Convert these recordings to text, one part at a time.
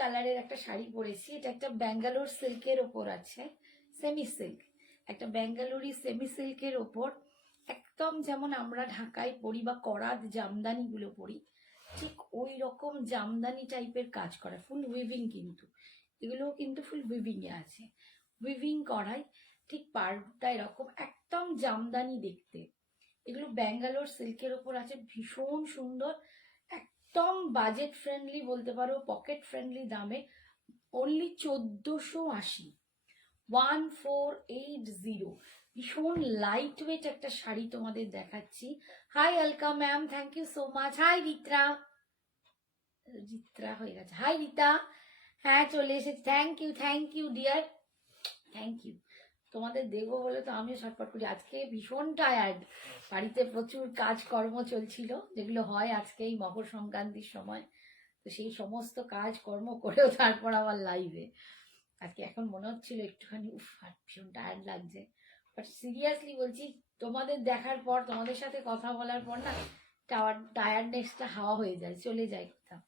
কালারের একটা শাড়ি পরেছি। এটা একটা ব্যাঙ্গালোর সিল্কের ওপর আছে, সেমি সিল্ক, একটা ব্যাঙ্গালোরি সেমি সিল্কের ওপর একদম যেমন আমরা ঢাকায় পরি বা করাত জামদানিগুলো পরি, ঠিক ওই রকম জামদানি টাইপের কাজ করা, ফুল উইভিং, কিন্তু এগুলো কিন্তু ফুল উইভিং এ আছে, উইভিং করাই, ঠিক পাড়টা এরকম একদম জামদানি দেখতে। এগুলো ব্যাঙ্গালোর সিল্কের ওপর আছে, ভীষণ সুন্দর, একদম বাজেট ফ্রেন্ডলি বলতে পারো, পকেট ফ্রেন্ডলি দামে, অনলি 1480, 1480। ভীষণ লাইট ওয়েট একটা শাড়ি তোমাদের দেখাচ্ছি। Hi Alka ma'am, thank you so much. Hi Ritra, Ritra হয়ে গেছে, হাই রিতা, হ্যাঁ চলে এসেছে, thank you dear, thank you. তোমাদের দেখবো বলে তো আমিও ছটফট করি। আজকে ভীষণ টায়ার্ড, বাড়িতে প্রচুর কাজকর্ম চলছিল, যেগুলো হয় আজকে এই মকর সংক্রান্তির সময়, তো সেই সমস্ত কাজকর্ম করেও তারপর আবার লাইভে আজকে। এখন মনে হচ্ছিল একটুখানি উফ, ভীষণ টায়ার্ড লাগছে, বাট সিরিয়াসলি বলছি, তোমাদের দেখার পর, তোমাদের সাথে কথা বলার পর না টায়ার্ডনেসটা হাওয়া হয়ে যায়, চলে যায় কোথাও।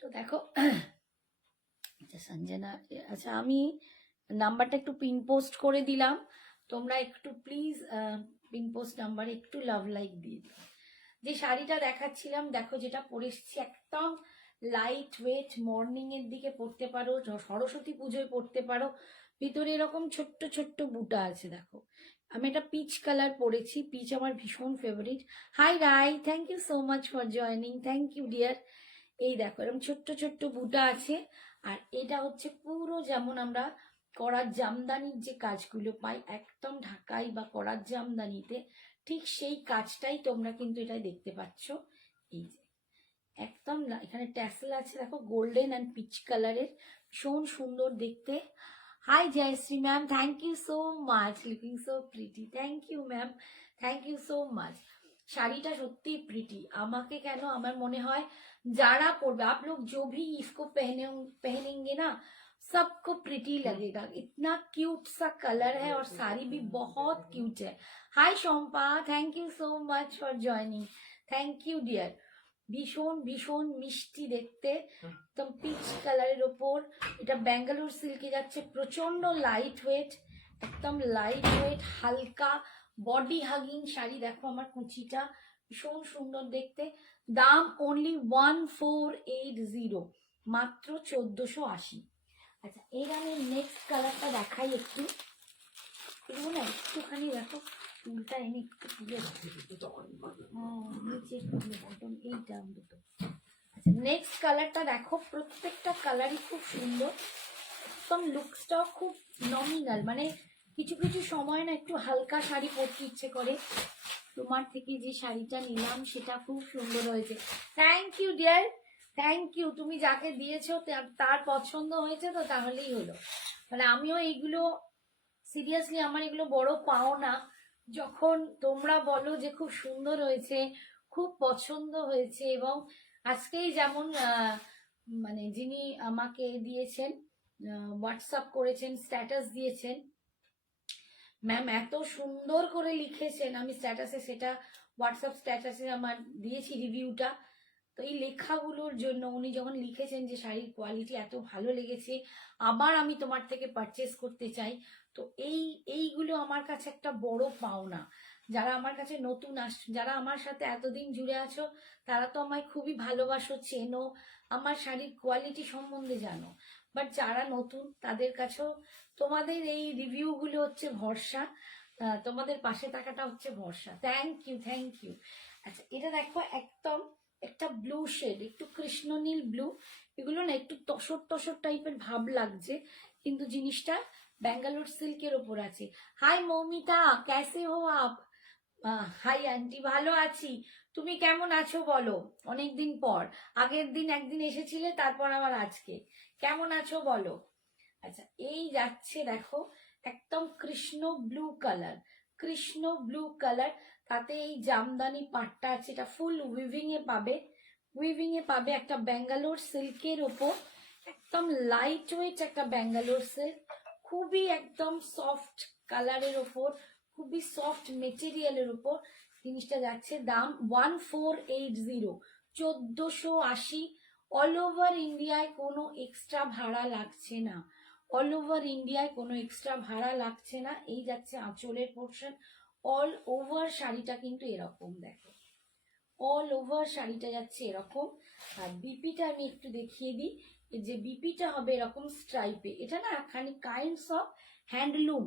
তো দেখো, আচ্ছা সঞ্জনা, আচ্ছা আমি নাম্বারটা একটু পিন পোস্ট করে দিলাম, তোমরা একটু প্লিজ পিন পোস্ট নাম্বারে একটু লাভ লাইক দিয়ে দিও। যে শাড়িটা দেখাচ্ছিলাম, দেখো যেটা পরে এসেছি, একদম লাইট ওয়েট, মর্নিং এর দিকে পরতে পারো, সরস্বতী পুজোয় পরতে পারো। ভিতরে এরকম ছোট্ট ছোট্ট বুটা আছে, দেখো আমি এটা পিচ কালার পরেছি, পিচ আমার ভীষণ favourite. Hi Rai, thank you so much for joining, thank you dear. এই দেখো এরকম ছোট্ট ছোট্ট বুটা আছে, আর এটা হচ্ছে পুরো যেমন আমরা করাত জামদানির যে কাজগুলো পাই একদম ঢাকাই বা করাত জামদানিতে, ঠিক সেই কাজটাই তোমরা কিন্তু এটাই দেখতে পাচ্ছ। এই যে একদম এখানে ট্যাসেল আছে, দেখো গোল্ডেন অ্যান্ড পিচ কালারের, ভীষণ সুন্দর দেখতে। Hi Jayashree ma'am, thank you so much, looking so pretty, thank you ma'am, thank you so much. শাড়িটা সত্যি প্রিটি, আমাকে কেন, আমার মনে হয় যারা পরবে, आप लोग जो भी इसको पहनेंगे ना, सबको प्रिटी लगेगा, इतना क्यूट सा कलर है और साड़ी भी बहुत क्यूट है। Hi Shompa, thank you so much for joining, thank you dear. ভীষণ ভীষণ মিষ্টি দেখতে, একদম পিচ কালারের ওপর, এটা ব্যাঙ্গালোর সিল্কে যাচ্ছে, প্রচন্ড লাইট ওয়েট, একদম লাইট ওয়েট হালকা বডি হাগিং শাড়ি। দেখো আমার কুচিটা ভীষণ সুন্দর দেখতে, দাম অনলি 1480, মাত্র 1480। আচ্ছা এর আমি নেক্সট কালারটা দেখাই একটু, এগুলো না একটুখানি দেখো চুলটা এনে একটু তুলে নিচে বটম এইটা অন্তত। আচ্ছা নেক্সট কালারটা দেখো, প্রত্যেকটা কালারই খুব সুন্দর, একদম লুকসটাও খুব নমিনাল, মানে কিছু কিছু সময় না একটু হালকা শাড়ি পরতে ইচ্ছে করে। তোমার থেকে যে শাড়িটা নিলাম সেটা খুব সুন্দর হয়েছে, thank you dear, thank you. তুমি যাকে দিয়েছো তার পছন্দ হয়েছে তো তাহলেই হলো, মানে আমিও এইগুলো সিরিয়াসলি, আমার এগুলো বড় পাওনা, যখন তোমরা বলো যে খুব সুন্দর হয়েছে, খুব পছন্দ হয়েছে। এবং আজকেই যেমন মানে যিনি আমাকে দিয়েছেন, হোয়াটসঅ্যাপ করেছেন, স্ট্যাটাস দিয়েছেন, ম্যাম এত সুন্দর করে লিখেছেন, আমি স্ট্যাটাসে সেটা হোয়াটসঅ্যাপ স্ট্যাটাসে আমার দিয়েছি রিভিউটা। তো এই লেখাগুলোর জন্য উনি যখন লিখেছেন যে শাড়ির কোয়ালিটি এত ভালো লেগেছে, আবার আমি তোমার থেকে পারচেস করতে চাই, তো এইগুলো আমার কাছে একটা বড় পাওনা। যারা আমার কাছে নতুন যারা আমার সাথে এতদিন জুড়ে আছো, তারা তো আমায় খুবই ভালোবাসো, চেনো, আমার শাড়ির কোয়ালিটি সম্বন্ধে জানো, বাট যারা নতুন তাদের কাছেও তোমাদের এই রিভিউগুলো হচ্ছে ভরসা, তোমাদের পাশে থাকাটা হচ্ছে ভরসা। Thank you, thank you. আচ্ছা এটা দেখো একদম একটা ব্লু শেড, একটু কৃষ্ণনীল ব্লু, এগুলো না একটু তসর তসর টাইপের ভাব লাগছে, কিন্তু জিনিসটা ব্যাঙ্গালোর সিল্কের ওপর আছে। হাই মৌমিতা, ক্যাসে হো আপ? হাই আন্টি, ভালো আছি, তুমি কেমন আছো বলো? অনেকদিন পর, আগের দিন একদিন এসেছিলে, তারপর আবার আজকে, কেমন আছো বলো? আচ্ছা এই যাচ্ছে দেখো একদম Krishna blue colour, Krishna blue colour, তাতে এই জামদানি পাটটা আছে, এটা ফুল উইভিং এ পাবে, উইভিং এ পাবে, একটা ব্যাঙ্গালোর সিল্কের ওপর, একদম লাইট ওয়েট একটা ব্যাঙ্গালোর সিল্ক, খুবই একদম সফট কালারের ওপর, খুবই সফট মেটেরিয়ালের উপর জিনিসটা যাচ্ছে। দাম 1480, 1480, অল ওভার ইন্ডিয়ায় কোনো এক্সট্রা ভাড়া লাগছে না, অল ওভার ইন্ডিয়ায় কোনো এক্সট্রা ভাড়া লাগছে না। এই যাচ্ছে আঁচলের পোর্শন, অল ওভার শাড়িটা কিন্তু এরকম দেখো, অল ওভার শাড়িটা যাচ্ছে এরকম। আর বিপিটা আমি একটু দেখিয়ে দিই, যে বিপিটা হবে এরকম স্ট্রাইপে। এটা না খানি কাইন্ডস অফ হ্যান্ডলুম,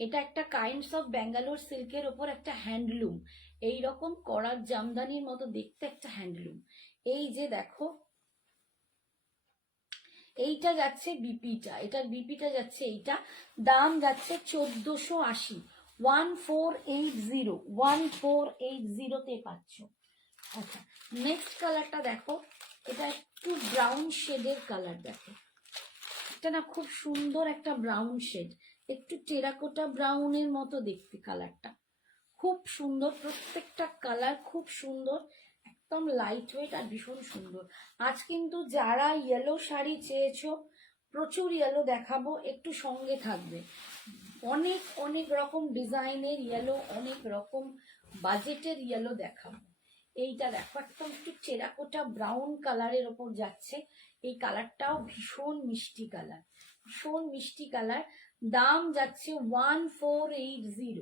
এটা একটা কাইন্ডস অফ ব্যাঙ্গালোর সিল্কের ওপর একটা হ্যান্ডলুম, এইরকম করার জামদানির মতো দেখতে একটা হ্যান্ডলুম। এই যে দেখো, এইটা যাচ্ছে বিপিটা, এটার বিপিটা যাচ্ছে এইটা, দাম যাচ্ছে 1480, 1480, 1480-তে পাচ্ছ। আচ্ছা, নেক্সট কালারটা দেখো, এটা একটু ব্রাউন শেডের কালার দেখো, এটা না খুব সুন্দর একটা ব্রাউন শেড, একটু টেরাকোটা ব্রাউনের মতো দেখতে কালারটা, খুব সুন্দর, প্রত্যেকটা কালার খুব সুন্দর, একদম লাইট ওয়েট আর ভীষণ সুন্দর। আজ কিন্তু যারা ইয়েলো শাড়ি চেয়েছো, প্রচুর ইয়েলো দেখাবো, একটু সঙ্গে থাকবে। অনেক অনেক রকম ডিজাইনের ইয়েলো, অনেক রকম বাজেটের ইয়েলো দেখাবো। এইটা দেখো, একদম একটু টেরাকোটা ব্রাউন কালারের ওপর যাচ্ছে, এই কালারটাও ভীষণ মিষ্টি কালার, ভীষণ মিষ্টি কালার। দাম যাচ্ছে 1480,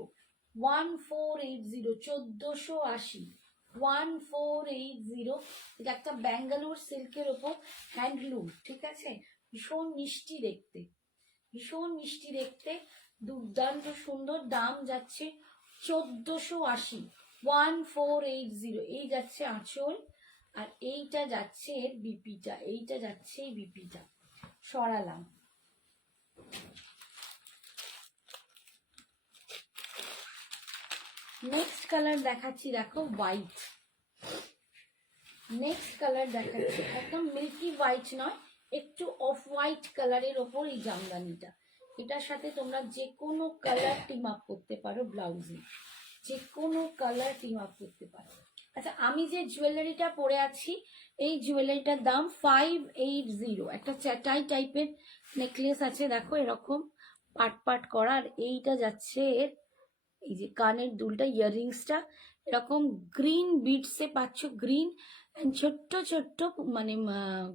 1480, 1480, 1480। এটা একটা ব্যাঙ্গালোর সিল্কের ওপর হ্যান্ডলুম, ঠিক আছে, ভীষণ মিষ্টি দেখতে, ভীষণ মিষ্টি দেখতে, দুর্দান্ত সুন্দর। দাম যাচ্ছে 1480, 1480। এই যাচ্ছে আঁচল, আর এইটা যাচ্ছে এর বিপিটা, এইটা যাচ্ছে বিপিটা। সরালাম। নেক্সট কালার দেখাচ্ছি, দেখো হোয়াইট, নেক্সট কালার দেখাচ্ছি একদম মিল্কি হোয়াইট নয়, একটু অফ হোয়াইট কালারের ওপর এই জামদানিটা। এটার সাথে তোমরা যে কোনো কালার টিম আপ করতে পারো, ব্লাউজে যে কোনো কালার টিম আপ করতে পারো। আচ্ছা, আমি যে জুয়েলারিটা পরে আছি, এই জুয়েলারিটার দাম 580, একটা চ্যাটাই টাইপের নেকলেস আছে দেখো, এরকম পাট পাট করা, আর এইটা যাচ্ছে এর এই যে কানের দুলটা, ইয়াররিংসটা এরকম গ্রিন বিটসে পাচ্ছ, গ্রিন অ্যান্ড ছোট্ট ছোট্ট মানে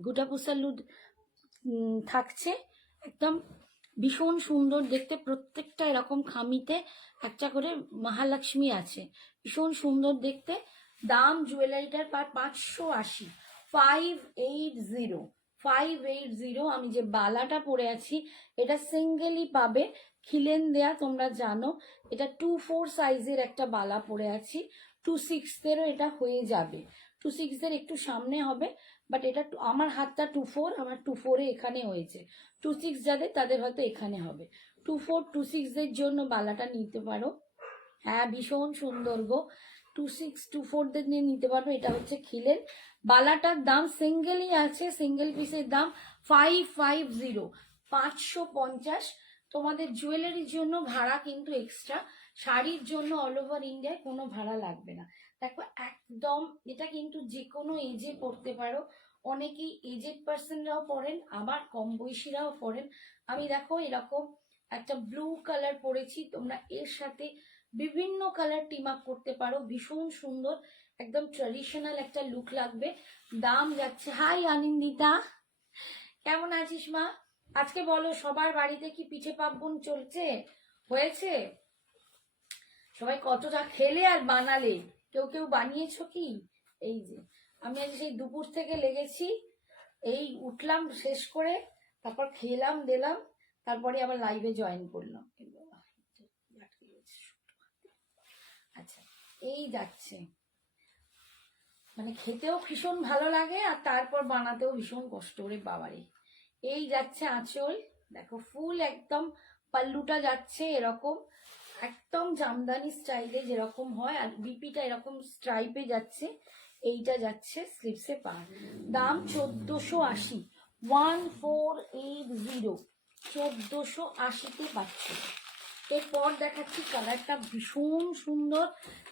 গুটা পুসালুড থাকছে, একদম ভীষণ সুন্দর দেখতে। প্রত্যেকটা এরকম খামিতে একটা করে মহালক্ষ্মী আছে, ভীষণ সুন্দর দেখতে। দাম জুয়েলারিটার 580, 580, 580। আমি যে বালাটা পরে আছি, এটা সিঙ্গেলই পাবে, খিলেন দেয়া, তোমরা জানো। এটা 2-4 সাইজের একটা বালা পরে আছি, 2-6-এরও এটা হয়ে যাবে, 2-6-এর একটু সামনে হবে, বাট এটা আমার হাতটা 2-4, আমার 2-4-এ এখানে হয়েছে, 2-6 যাদের তাদের হয়তো এখানে হবে। 2-4, 2-6-এর জন্য বালাটা নিতে পারো। হ্যাঁ, ভীষণ সুন্দর গো, 2-6, 2-4-দের নিয়ে নিতে পারবে। এটা হচ্ছে খিলের বালাটার দাম, সিঙ্গেলই আছে, সিঙ্গেল পিসের দাম 550, 550। তোমাদের জুয়েলারির জন্য ভাড়া কিন্তু এক্সট্রা, শাড়ির জন্য অল ওভার ইন্ডিয়ায় কোনো ভাড়া লাগবে না। দেখো একদম, এটা কিন্তু যে কোনো এজে পড়তে পারো, অনেকেই এজেড পার্সনরাও পরেন, আবার কম বয়সীরাও পরেন। আমি দেখো এরকম একটা ব্লু কালার পরেছি, তোমরা এর সাথে বিভিন্ন কালার টিম আপ করতে পারো, ভীষণ সুন্দর, একদম ট্র্যাডিশনাল একটা লুক লাগবে। দাম যাচ্ছে, হাই আনন্দিতা, কেমন আছিস মা? আজকে বলো, সবার বাড়িতে কি পিঠে পার্বণ চলছে, হয়েছে? সবাই কতটা খেলে আর বানালে, কেউ কেউ বানিয়েছো কি? এই যে আমি আজ সেই দুপুর থেকে লেগেছি, এই উঠলাম শেষ করে, তারপর খেলাম দিলাম, তারপরে আবার লাইভে জয়েন করলাম। আচ্ছা, এই যাচ্ছে, মানে খেতেও ভীষণ ভালো লাগে, আর তারপর বানাতেও ভীষণ কষ্ট করে বাবারে। এই যাচ্ছে আঁচল, দেখো ফুল একদম পাল্লুটা যাচ্ছে এরকম, একদম জামদানি স্টাইলে যেরকম হয়, আর বিপিটা এরকম স্ট্রাইপে যাচ্ছে, এইটা যাচ্ছে স্লিপসে পা। দাম 1480, 1480, 1480-তে পাচ্ছ। এরপর দেখাচ্ছি কালারটা ভীষণ সুন্দর,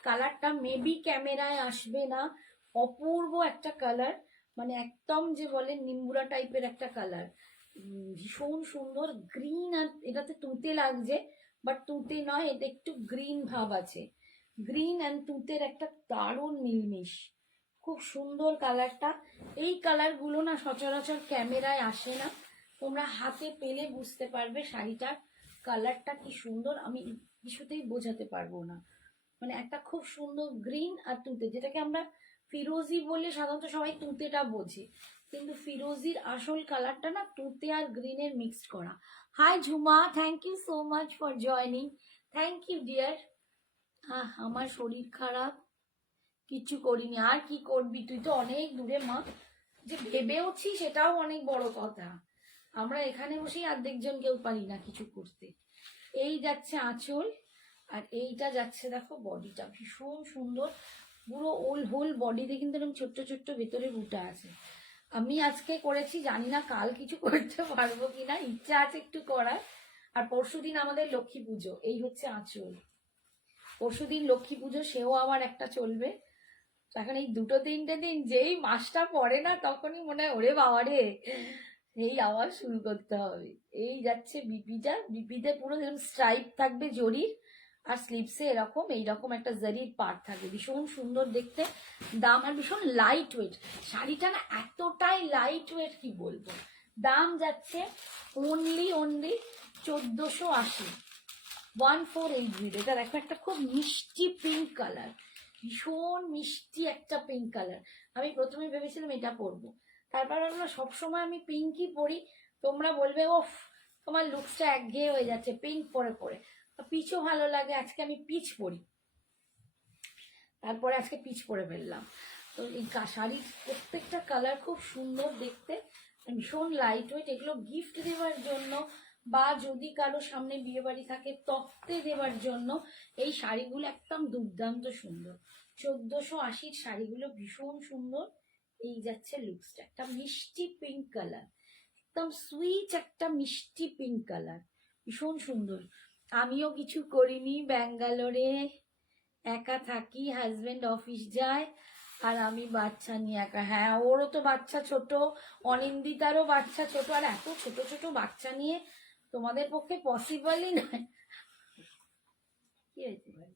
কালারটা মেবি ক্যামেরায় আসবে না, অপূর্ব একটা কালার, মানে একদম যে বলে নিম্বুরা টাইপের একটা কালার, ভীষণ সুন্দর গ্রিন। আর এটাতে তুঁতে লাগছে, বাট তুঁতে নয়, এটা একটু গ্রিন ভাব আছে, গ্রিন অ্যান্ড তুঁতের একটা দারুণ মিলমিশ, খুব সুন্দর কালারটা। এই কালারগুলো না সচরাচর ক্যামেরায় আসে না, তোমরা হাতে পেলে বুঝতে পারবে শাড়িটার কালারটা কি সুন্দর। আমি কিছুতেই বোঝাতে পারবো না। মানে একটা খুব সুন্দর গ্রিন আর তুঁতে, যেটাকে আমরা ফিরোজি বলে সাধারণত সবাই তুঁতেটা বোঝে, কিন্তু ফিরোজির আসল কালারটা না তুঁতে আর গ্রিনের মিক্সড করা। Hi Jhuma, thank you so much for joining, thank you dear. আমার শরীর খারাপ, কিছু করিনি। আর কি করবি, তুই তো অনেক দূরে মা, যে ভেবেওছি সেটাও অনেক বড় কথা। আমরা এখানে বসেই অর্ধেকজন কেউ পারি না কিছু করতে। এই যাচ্ছে আঁচল, আর এইটা যাচ্ছে দেখো বডিটা ভীষণ সুন্দর, পুরো হোল বডিতে কিন্তু এরকম ছোট্ট ছোট্ট ভেতরে বুটা আছে। আমি আজকে করেছি, জানি না কাল কিছু করতে পারবো কিনা, ইচ্ছা আছে একটু করার। আর পরশুদিন আমাদের লক্ষ্মী পুজো, এই হচ্ছে আঁচল। পরশুদিন লক্ষ্মী পুজো, সেও আবার একটা চলবে। এখন এই দুটো তিনটে দিন যেই মাসটা পড়ে না, তখনই মনে হয় ওরে বাবা রে, এই আবার শুরু করতে হবে। এই যাচ্ছে বিপিটা, বিপিতে পুরো যেরকম স্ট্রাইপ থাকবে জরির, আর স্লিপসে এরকম এইরকম একটা জারির পার্ট থাকবে, ভীষণ সুন্দর দেখতে। দাম, আর ভীষণ লাইট ওয়েট শাড়িটা না, এতটাই লাইট ওয়েট কি বলবো। দাম যাচ্ছে অনলি 1480, 1480। এটা দেখো একটা খুব মিষ্টি পিঙ্ক কালার, ভীষণ মিষ্টি একটা পিঙ্ক কালার। আমি প্রথমে ভেবেছিলাম এটা পরবো, তারপর আমরা সবসময় আমি পিঙ্কই পরি, তোমরা বলবে ওফ তোমার লুকসটা একঘেয়ে হয়ে যাচ্ছে পিঙ্ক পরে পরে, পিচও ভালো লাগে। আজকে আমি পিচ পরি, তারপরে আজকে পিচ পরে ফেললাম। তো এই শাড়ির প্রত্যেকটা কালার খুব সুন্দর দেখতে, ভীষণ লাইট ওয়েট। এগুলো গিফট দেওয়ার জন্য, বা যদি কারো সামনে বিয়ে বাড়ি থাকে তত্ত্বে দেওয়ার জন্য এই শাড়িগুলো একদম দুর্দান্ত সুন্দর। 1480 শাড়িগুলো ভীষণ সুন্দর। এই যাচ্ছে লুকসটা, একটা মিষ্টি পিঙ্ক কালার, একদম সুইট একটা মিষ্টি পিঙ্ক কালার, ভীষণ সুন্দর। আমিও কিছু করিনি, ব্যাঙ্গালোরে একা থাকি, হাজবেন্ড অফিস যায়, আর আমি বাচ্চা নিয়ে একা। হ্যাঁ, ওরও তো বাচ্চা ছোট, অনিন্দিতারও বাচ্চা ছোট, আর এত ছোট ছোট বাচ্চা নিয়ে তোমাদের পক্ষে পসিবলই নয়। কি হয়েছে ভাই,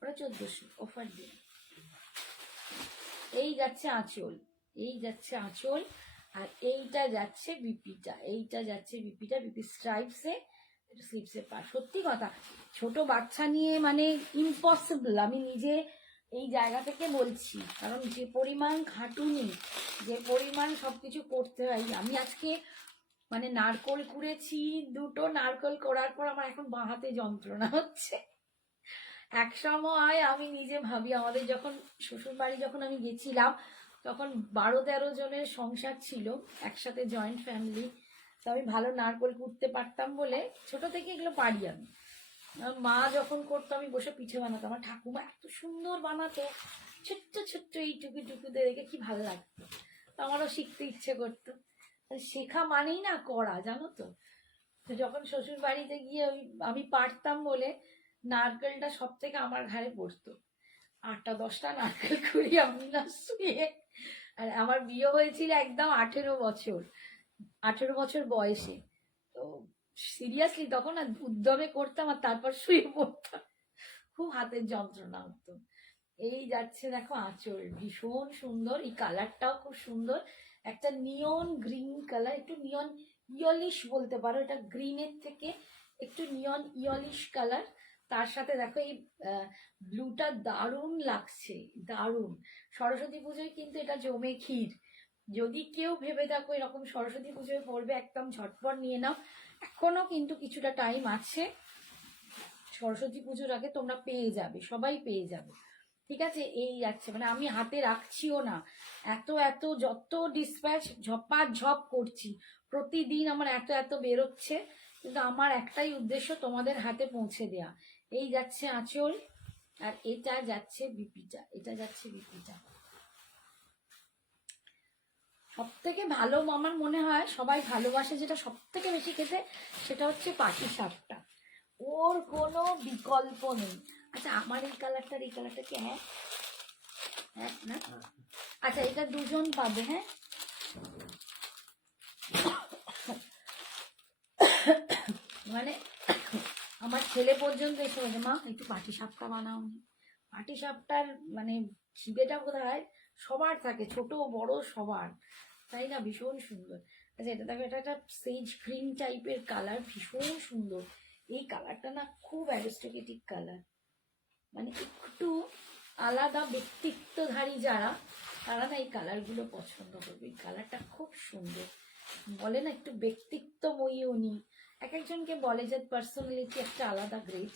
ওরা 1400 অফার দিয়ে। এই যাচ্ছে আঁচল, এই যাচ্ছে আঁচল, আর এইটা যাচ্ছে বিপিটা, এইটা যাচ্ছে বিপিটা, বিপি স্ট্রাইপসে স্লিপসের পা। সত্যি কথা, ছোট বাচ্চা নিয়ে মানে ইম্পসিবল, আমি নিজে এই জায়গা থেকে বলছি, কারণ যে পরিমাণ খাটুনি, যে পরিমাণ সবকিছু করতে হয়। আমি আজকে মানে নারকোল কুড়েছি, দুটো নারকোল করার পর আমার এখন বাঁ হাতে যন্ত্রণা হচ্ছে। এক সময় আমি নিজে ভাবি, আমাদের যখন শ্বশুর বাড়ি যখন আমি গেছিলাম, তখন 12-13 জনের সংসার ছিল, একসাথে জয়েন্ট ফ্যামিলি। তো আমি ভালো নারকোল কুটতে পারতাম বলে ছোট থেকে এগুলো পারি আমি। মা যখন করতো আমি বসে পিঠে বানাতাম, আমার ঠাকুমা এত সুন্দর বানাতো, ছোট্ট ছোট্ট এইটুকু টুকুতে দেখে কি ভালো লাগতো, তো আমারও শিখতে ইচ্ছে করতো। শেখা মানেই না করা, জানো তো। তো যখন শ্বশুর বাড়িতে গিয়ে আমি পারতাম বলে নারকেলটা সব থেকে আমার ঘাড়ে পড়তো, 8-10টা নারকেল কুড়ি আমি না শুয়ে। আর আমার বিয়ে হয়েছিল একদম 18 বছর, 18 বছর বয়সে। তো সিরিয়াসলি তখন না উদ্যমে করতাম, আর তারপর শুয়ে পড়তাম, খুব হাতের যন্ত্রণা হতো। এই যাচ্ছে দেখো আঁচল, ভীষণ সুন্দর, এই কালারটাও খুব সুন্দর, একটা নিয়ন গ্রিন কালার, একটু নিয়ন ইয়লিশ বলতে পারো, এটা গ্রিনের থেকে একটু নিয়ন ইয়লিশ কালার। তার সাথে দেখো এই ব্লুটা দারুণ লাগছে, দারুণ। সরস্বতী পুজোয় কিন্তু এটা জমে ক্ষীর। যদি কেউ ভেবে থাকো এরকম সরস্বতী পুজোয় পড়বে, একদম ঝটপট নিয়ে নাও, এখনো কিন্তু কিছুটা টাইম আছে। সরস্বতী পুজোর আগে তোমরা পেয়ে যাবে, সবাই পেয়ে যাবে, ঠিক আছে। এই যাচ্ছে, মানে আমি হাতে রাখছিও না, এত এত যত ডিসপ্যাচ ঝপাঝপ করছি, প্রতিদিন আমার এত এত বেরোচ্ছে, কিন্তু আমার একটাই উদ্দেশ্য তোমাদের হাতে পৌঁছে দেয়া। এই যাচ্ছে আঁচল, আর এটা যাচ্ছে বিপিটা, এটা যাচ্ছে বিপিটা। সব থেকে ভালো আমার মনে হয় সবাই ভালোবাসে যেটা সব থেকে বেশি খেতে, সেটা হচ্ছে পাটি সাপটা, ওর কোনো বিকল্প নেই। আচ্ছা আমার এই কালারটার এই কালারটা কি, হ্যাঁ হ্যাঁ না, আচ্ছা এটা দুজন পাবে। হ্যাঁ, মানে আমার ছেলে পর্যন্ত এসে বলছে মা একটু পাটি সাপটা বানাও, পাটি সাপটার মানে খিদেটা কোথায় সবার থাকে, ছোট বড় সবার, তাই না? ভীষণ সুন্দর। আচ্ছা এটা দেখো, এটা একটা সেজ গ্রিন টাইপের কালার, ভীষণ সুন্দর। এই কালারটা না খুব অ্যারিস্টোক্রেটিক কালার, মানে একটু আলাদা ব্যক্তিত্বধারী যারা, তারা না এই কালারগুলো পছন্দ করবে। এই কালারটা খুব সুন্দর, বলে না একটু ব্যক্তিত্বময়ী উনি, এক একজনকে বলে যে পার্সোনালিটি একটা আলাদা গ্রেড।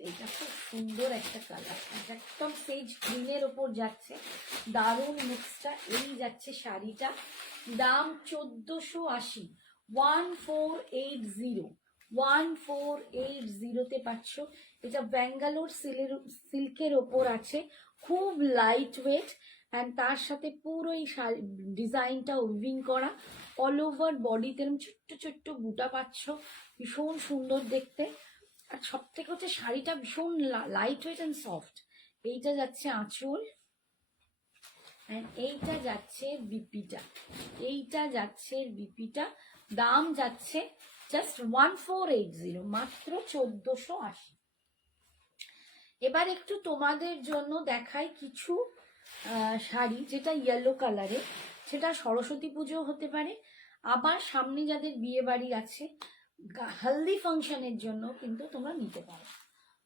এইটা খুব সুন্দর একটা কালার, একদম সেজ গ্রিনের ওপর যাচ্ছে, দারুণ মিক্সটা। এই যাচ্ছে শাড়িটা, দাম 1480, 1480, 1480-তে পাচ্ছ। এটা ব্যাঙ্গালোর সিল্কের ওপর আছে, খুব লাইট ওয়েট, অ্যান্ড তার সাথে পুরো এই ডিজাইনটা উইভিং করা, অল ওভার বডিতে এরকম ছোট্ট ছোট্ট বুটা পাচ্ছ, ভীষণ সুন্দর দেখতে। আর সব থেকে হচ্ছে শাড়িটা ভীষণ লাইট ওয়েট অ্যান্ড সফট। এইটা যাচ্ছে আঁচল, অ্যান্ড এইটা যাচ্ছে বিপিটা, এইটা যাচ্ছে বিপিটা। দাম যাচ্ছে জাস্ট 1480, মাত্র 1480। এবার একটু তোমাদের জন্য দেখাই কিছু শাড়ি, যেটা ইয়েলো কালারে, সেটা সরস্বতী পুজো হতে পারে, আবার সামনে যাদের বিয়ে বাড়ি আছে, হলদি ফাংশনের জন্য কিন্তু তোমরা নিতে পারো।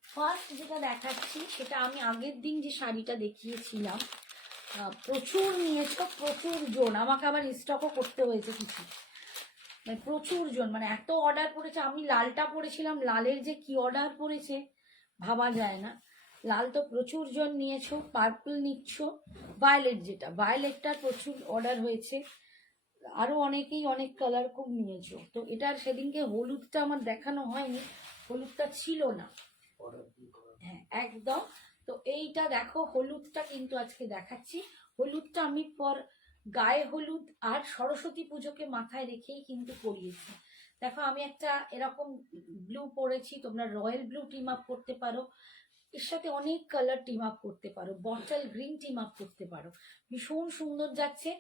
ফার্স্ট যেটা দেখাচ্ছি সেটা আমি আগের দিন যে শাড়িটা দেখিয়েছিলাম, প্রচুর নিয়েছো, প্রচুর জন, আমাকে আবার স্টকও করতে হয়েছে কিছু, মানে প্রচুর জন, মানে এত অর্ডার পড়েছে। আমি লালটা পড়েছিলাম, লালের যে কি অর্ডার পড়েছে ভাবা যায় না। লাল তো প্রচুর জন নিয়েছো, পার্পল নিচ্ছ, ভায়োলেট, যেটা ভায়োলেটটার প্রচুর অর্ডার হয়েছে, আরো অনেকেই অনেক কালার খুব নিয়েছো। তো এটার সেদিনকে হলুদটা আমার দেখানো হয়নি, হলুদটা ছিল না, হ্যাঁ একদম। তো এইটা দেখো, হলুদটা কিন্তু আজকে দেখাচ্ছি। হলুদটা আমি গায়ে হলুদ আর সরস্বতী পুজোকে মাথায় রেখেই কিন্তু পরিয়েছি। দেখো আমি একটা এরকম ব্লু পরেছি, তোমরা রয়্যাল ব্লু টিম আপ করতে পারো, এর সাথে অনেক কালার টিম আপ করতে পারো, বটল গ্রিন টিম আপ করতে পারো, ভীষণ সুন্দর যাচ্ছে।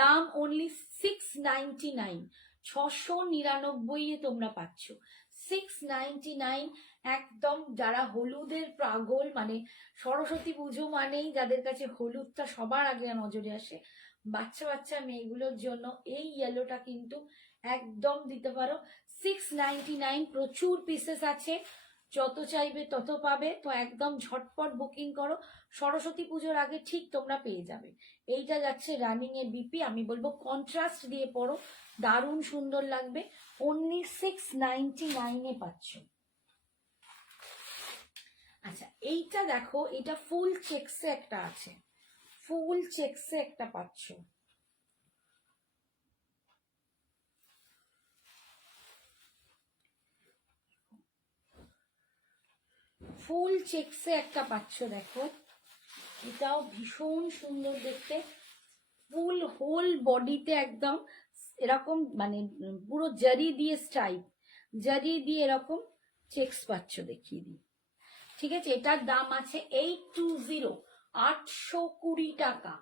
দাম অনলি 699, 699 তোমরা পাচ্ছ, 699। একদম যারা হলুদের পাগল, মানে সরস্বতী পুজো মানেই যাদের কাছে হলুদটা সবার আগে নজরে আসে, বাচ্চা বাচ্চা মেয়েগুলোর জন্য এই ইয়েলোটা কিন্তু একদম দিতে পারো। 699, প্রচুর পিসেস আছে, যত চাইবে তত পাবে। তো একদম ঝটপট বুকিং করো, সরস্বতী পুজোর আগে ঠিক তোমরা পেয়ে যাবে। এইটা যাচ্ছে রানিং এ বিপি, আমি বলবো কন্ট্রাস্ট দিয়ে পড়ো, দারুণ সুন্দর লাগবে। অনলি 699 পাচ্ছ। আচ্ছা এইটা দেখো, এটা ফুল চেকসে একটা আছে, ফুল চেকসে একটা পাচ্ছ, ফুল চেকসে একটা পাচ্ছ, দেখো এটাও ভীষণ সুন্দর দেখতে, ফুল হোল বডিতে একদম এরকম, মানে পুরো জারি দিয়ে স্ট্রাইপ, জারি দিয়ে এরকম চেকস পাচ্ছ, দেখিয়ে দিই, ঠিক আছে। এটার দাম আছে 820, 820 টাকা,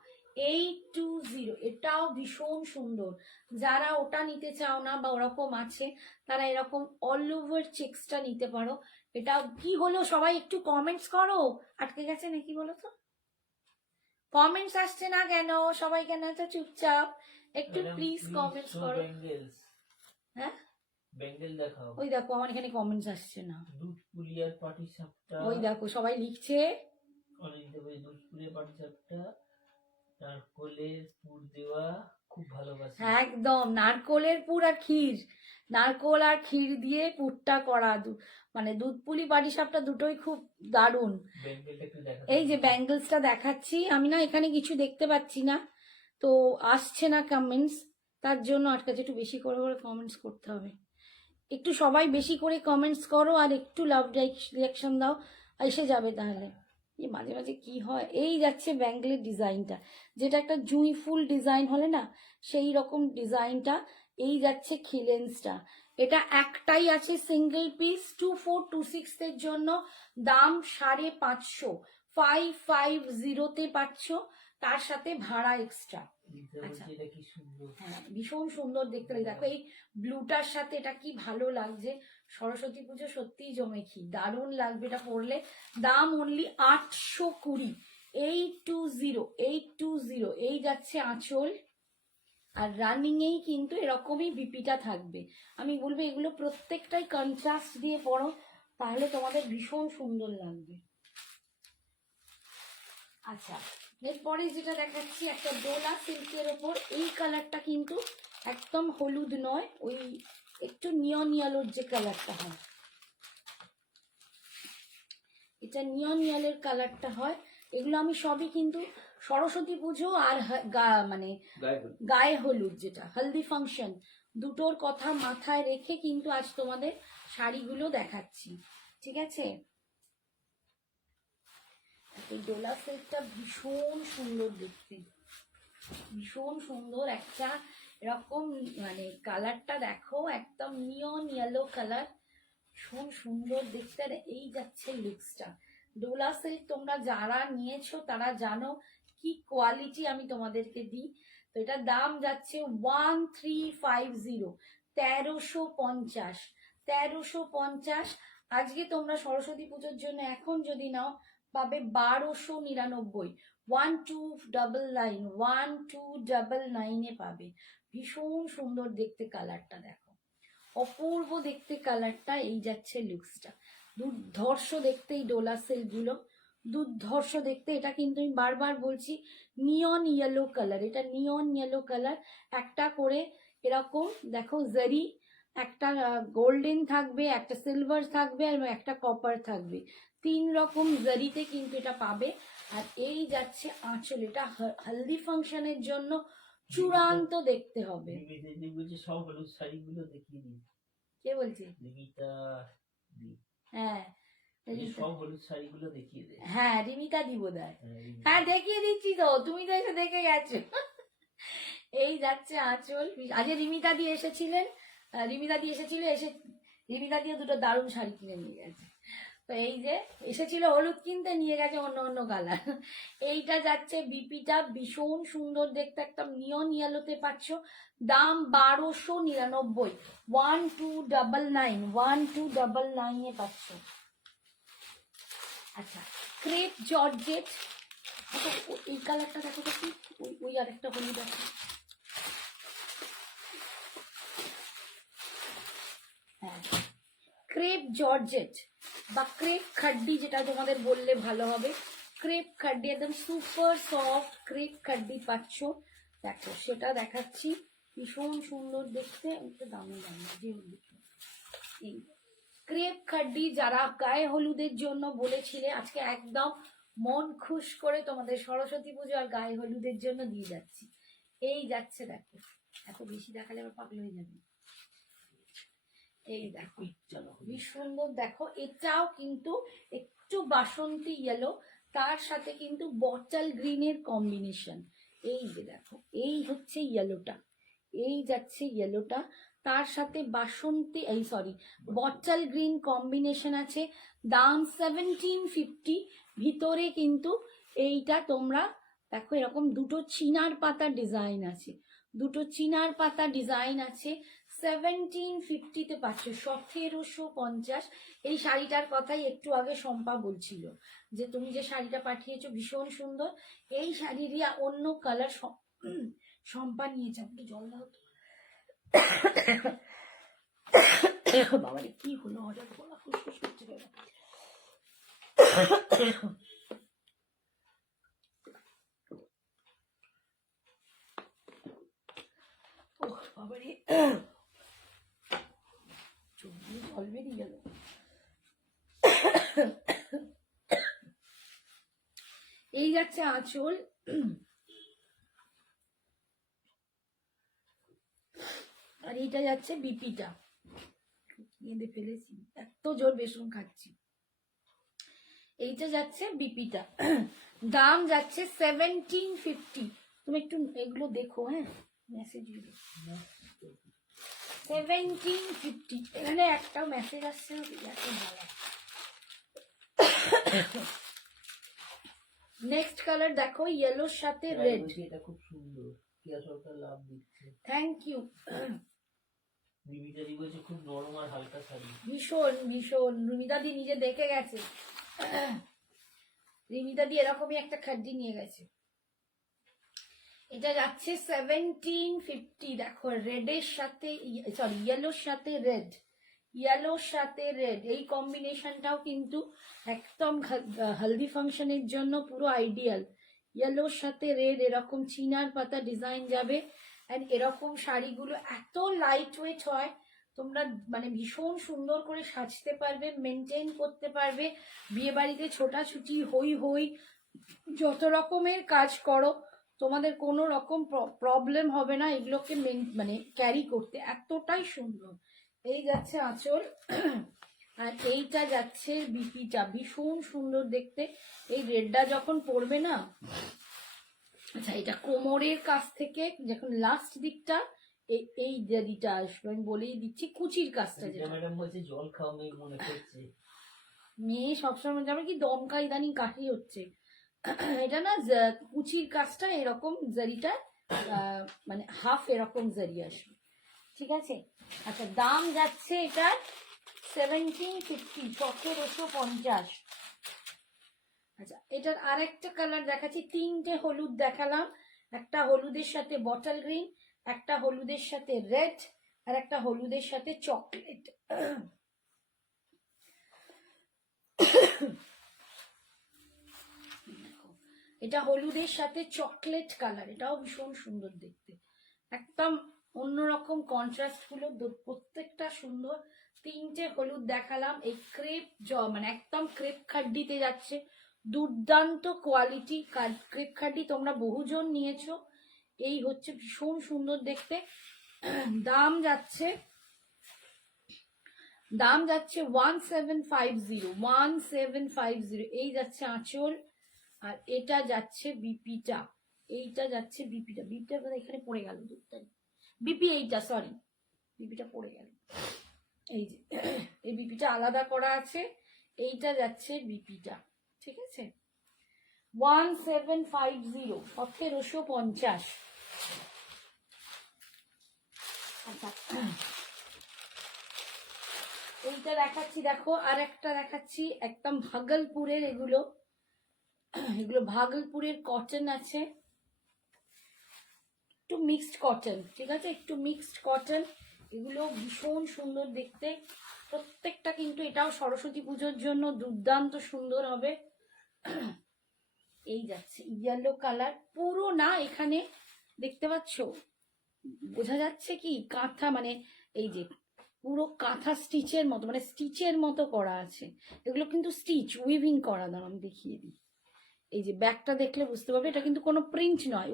820। এটাও ভীষণ সুন্দর, যারা ওটা নিতে চাও না বা ওরকম আছে, তারা এরকম অল ওভার চেকসটা নিতে পারো। এটা কি হলো, সবাই একটু কমেন্টস করো, আটকে গেছে নাকি বলো তো? কমেন্টস আসছে না কেন, সবাই কেন এত চুপচাপ? একটু প্লিজ কমেন্টস করো। হ্যাঁ বেঙ্গল দেখাও, ওই দেখো আমার এখানে কমেন্টস আসছে না, দুধ পুলিয়ার পাটি সাপটা, ওই দেখো সবাই লিখছে, অনেক দেবে দুধ পুলিয়ার পাটি সাপটা, নারকলের পুর দেওয়া খুব ভালোবাসি। একদম নারকোলের পুর আর ক্ষীর, নারকোল আর ক্ষীর দিয়ে পুরটা করা, মানে দুধ পুলি পাটিসাপটা দুটোই খুব দারুণ। বেঙ্গলটা একটু দেখা, এই যে ব্যাঙ্গলসটা দেখাচ্ছি আমি, না এখানে কিছু দেখতে পাচ্ছি না, তো আসছে না কমেন্টস, তার জন্য আটকাছে। একটু বেশি করে করে কমেন্টস করতে হবে, একটু সবাই বেশি করে কমেন্টস করো, আর একটু লাভ রিয়াকশন দাও, এসে যাবে তাহলে। এই মাঝে মাঝে কি হয়। এই যাচ্ছে ব্যাঙ্গলের ডিজাইনটা, যেটা একটা জুঁই ফুল ডিজাইন হলে না সেই রকম ডিজাইনটা। এই যাচ্ছে খিলেন্সটা, এটা একটাই আছে সিঙ্গেল পিস, 2426 এর জন্য, দাম 550, 550 পাচ্ছ, তার সাথে ভাড়া এক্সট্রা। আচ্ছা হ্যাঁ ভীষণ সুন্দর দেখতে লাগে, দেখো এই ব্লুটার সাথে এটা কি ভালো লাগছে, সরস্বতী পুজো সত্যিই জমেছি, দারুণ লাগবে এটা পরলে। দাম অনলি 820, 820 এই যাচ্ছে আঁচল, আর রানিং এই কিন্তু এরকমই বিপিটা থাকবে। আমি বলবো এগুলো প্রত্যেকটাই কন্ট্রাস্ট দিয়ে পরো, তাহলে তোমাদের ভীষণ সুন্দর লাগবে। আচ্ছা, এরপরে যেটা দেখাচ্ছি একটা ডোলা সিল্কের ওপর, এই কালারটা কিন্তু একদম হলুদ নয়, ওই একটু নিয়ন ইয়েলোর যে কালারটা হয়, এটা নিয়ন ইয়েলোর কালারটা হয়। এগুলো আমি সবই কিন্তু সরস্বতী পুজো আর মানে গায়ে হলুদ, যেটা হলদি ফাংশন, দুটোর কথা মাথায় রেখে কিন্তু আজ তোমাদের শাড়িগুলো দেখাচ্ছি, ঠিক আছে? এই ডোলা সেটটা ভীষণ সুন্দর দেখতে, ভীষণ সুন্দর একটা এরকম, মানে কালারটা দেখো একদম নিয়ন ইয়েলো কালার, ভীষণ সুন্দর দেখতে। আর এই যাচ্ছে লুকসটা। ডোলা সিল্ক তোমরা যারা নিয়েছো তারা জানো কি কোয়ালিটি আমি তোমাদেরকে দিই। তো এটার দাম যাচ্ছে 1350, 1350, 1350। আজকে তোমরা সরস্বতী পুজোর জন্য এখন যদি নাও পাবে 1299, 1299 পাবে। ভীষণ সুন্দর দেখতে কালারটা, দেখো অপূর্ব দেখতে কালারটা। এই যাচ্ছে লুকসটা, দুর্ধর্ষ দেখতে এই ডোলা সিল্ক গুলো, দুর্ধর্ষ দেখতে। এটা কিন্তু আমি বারবার বলছি নিয়ন ইয়েলো কালার, এটা নিয়ন ইয়েলো কালার। একটা করে এরকম দেখো জারি, একটা গোল্ডেন থাকবে, একটা সিলভার থাকবে, আর একটা কপার থাকবে, 3 রকম জারিতে কিন্তু এটা পাবে। আর এই যাচ্ছে আঁচল, এটা হলদি ফাংশনের জন্য চূড়ান্ত দেখতে হবে। সব হলুদ শাড়িগুলো দেখিয়ে দিই। কে বলছে? হ্যাঁ, সব হলুদ শাড়িগুলো দেখিয়ে দে। হ্যাঁ রিমিতা দি বোধহয়। হ্যাঁ দেখিয়ে দিচ্ছি তো, তুমি তো এসে দেখে গেছো। এই যাচ্ছে আঁচল। আজকে রিমিতা দি এসেছিলেন, রিমিতা দি এসেছিল, এসে রিমিতা দিয়ে দুটো দারুণ শাড়ি কিনে নিয়ে গেছে। তো এই যে এসেছিল হলুদ কিনতে, নিয়ে গেছে অন্য অন্য কালার। এইটা যাচ্ছে বিপিটা, ভীষণ সুন্দর দেখতে, একটা নিয়ন ইয়েলোতে পাচ্ছ। দাম 1299, 1299 পাচ্ছ। আচ্ছা, ক্রেপ জর্জেট, এই কালারটা দেখো তো কি, ওই আরেকটা হলুদ আছে। হ্যাঁ, ক্রেপ জর্জেট বা ক্রেপ খাড্ডি, যেটা তোমাদের বললে ভালো হবে। ক্রেপ খাড্ডি, একদম সুপার সফট ক্রেপ খাড্ডি পাচ্ছ। দেখো সেটা দেখাচ্ছি, ভীষণ সুন্দর দেখতে, একটু দামি দামি এই ক্রেপ খাড্ডি। যারা গায়ে হলুদের জন্য বলেছিলে, আজকে একদম মন খুশ করে তোমাদের সরস্বতী পুজো আর গায়ে হলুদের জন্য দিয়ে যাচ্ছি। এই যাচ্ছে, দেখো এত বেশি দেখালে আবার পাগল হয়ে যাবে। এই দেখো কি সুন্দর, দেখো এটাও কিন্তু একটু বাসন্তী ইয়েলো, তার সাথে কিন্তু বটল গ্রিনের কম্বিনেশন। এই যে দেখো, এই হচ্ছে ইয়েলোটা, এই যাচ্ছে ইয়েলোটা, তার সাথে বাসন্তী বটল গ্রিন কম্বিনেশন আছে। দাম 1750। ভিতরে কিন্তু এইটা তোমরা দেখো এরকম দুটো চিনার পাতা ডিজাইন আছে, দুটো চিনার পাতা ডিজাইন আছে। 1750 পাচ্ছ, 1750। এই শাড়িটার কথাই একটু আগে শম্পা বলছিল, যে তুমি যে শাড়িটা পাঠিয়েছো ভীষণ সুন্দর। এই শাড়িরই অন্য কালার শম্পা নিয়েছে। আমাকে জল দাও তো। বাবা কি হলো হঠাৎ, গলা ফুসফুস করছে কেন? বাবারে চোখ দিয়ে জল বেরিয়ে গেল। এই যাচ্ছে আঁচল, আর এইটা যাচ্ছে বিপিটা। কেঁদে ফেলেছি, এত জোর বেসন খাচ্ছি। এইটা যাচ্ছে বিপিটা, দাম যাচ্ছে 1750। তুমি একটু এগুলো দেখো, হ্যাঁ মেসেজ 1750। এখানে একটা মেসেজ আসছে, নেক্সট কালার দেখো, ইয়েলোর সাথে রেড। এটা খুব সুন্দর, কিয়া সরকার লাভ দিচ্ছে। Thank you. রুমিতা দি বলছে খুব নরম আর হালকা শাড়ি। ভীষণ ভীষণ, রুমিতা দি নিজে দেখে গেছে। রিমিতা দিয়ে এরকমই একটা খাড্ডি নিয়ে গেছে। এটা যাচ্ছে 1750। দেখো রেডের সাথে সরি ইয়েলোর সাথে রেড, ইয়েলোর সাথে রেড, এই কম্বিনেশনটাও কিন্তু একদম হলদি ফাংশনের জন্য পুরো আইডিয়াল। ইয়েলোর সাথে রেড এরকম চিনার পাতা ডিজাইন যাবে। অ্যান্ড এরকম শাড়িগুলো এত লাইট ওয়েট হয়, তোমরা মানে ভীষণ সুন্দর করে সাজতে পারবে, মেনটেন করতে পারবে। বিয়ে বাড়িতে ছোটাছুটি হই হই যত রকমের কাজ করো, তোমাদের কোনো রকম প্রবলেম হবে না এগুলোকে মানে ক্যারি করতে, এতটাই সুন্দর। এই যাচ্ছে আঁচল, আর এইটা যাচ্ছে বিপিটা, ভীষণ সুন্দর দেখতে। এই রেডটা যখন পরবে না, আচ্ছা এটা কোমরের কাছ থেকে যখন লাস্ট দিকটা এই জারিটা আসবে, আমি বলেই দিচ্ছি কুচির কাজটা যেটা। ম্যাডাম বলছে জল খাও মেয়ে মনে করছে। মেয়ে সবসময় যাবে কি দমকা ইদানিং কাশি হচ্ছে। এটা না কুচির কাজটা এরকম জারিটা মানে হাফ এরকম জারি আসবে, ঠিক আছে। আচ্ছা দাম যাচ্ছে এটার 1750, 1750। আচ্ছা এটার আরেকটা কালার দেখাচ্ছি, তিনটে হলুদ দেখালাম। একটা হলুদের সাথে বটল গ্রিন, একটা হলুদের সাথে রেড, আর একটা হলুদের সাথে চকলেট। এটা হলুদের সাথে চকলেট কালার, এটাও ভীষণ সুন্দর দেখতে, একদম অন্যরকম কন্ট্রাস্ট গুলো প্রত্যেকটা সুন্দর। তিনটে হলুদ দেখালাম, এই ক্রেপ মানে একদম ক্রেপ খাড্ডিতে যাচ্ছে, দুর্দান্ত কোয়ালিটি ক্রেপ খাড্ডি, তোমরা বহুজন নিয়েছো। এই হচ্ছে ভীষণ সুন্দর দেখতে। দাম যাচ্ছে 1750, 1750। এই যাচ্ছে আঁচল, আর এটা যাচ্ছে বিপিটা, এইটা যাচ্ছে বিপিটা। বিপিটা এখানে পড়ে গেল, বিপি এইটা সরি, বিপিটা পড়ে গেল। এই যে এই বিপিটা আলাদা করা আছে, এইটা যাচ্ছে বিপিটা, ঠিক আছে। 1750, 1750। আচ্ছা এইটা দেখাচ্ছি, দেখো আর একটা দেখাচ্ছি একদম ভাগলপুরের, এগুলো ভাগলপুরের কটন আছে, একটু মিক্সড কটন, ঠিক আছে, একটু মিক্সড কটন। এগুলো ভীষণ সুন্দর দেখতে প্রত্যেকটা, কিন্তু এটাও সরস্বতী পুজোর জন্য দুর্দান্ত সুন্দর হবে। এই যাচ্ছে ইয়েলো কালার পুরো না, এখানে দেখতে পাচ্ছ বোঝা যাচ্ছে কি কাঁথা, মানে এই যে পুরো কাঁথা স্টিচের মতো, মানে স্টিচের মতো করা আছে। এগুলো কিন্তু স্টিচ উইভিং করা, দাম আমি দেখিয়ে দিই। এই যে ব্যাকটা দেখলে বুঝতে পারবে, এটা কিন্তু কোনো প্রিন্ট নয়,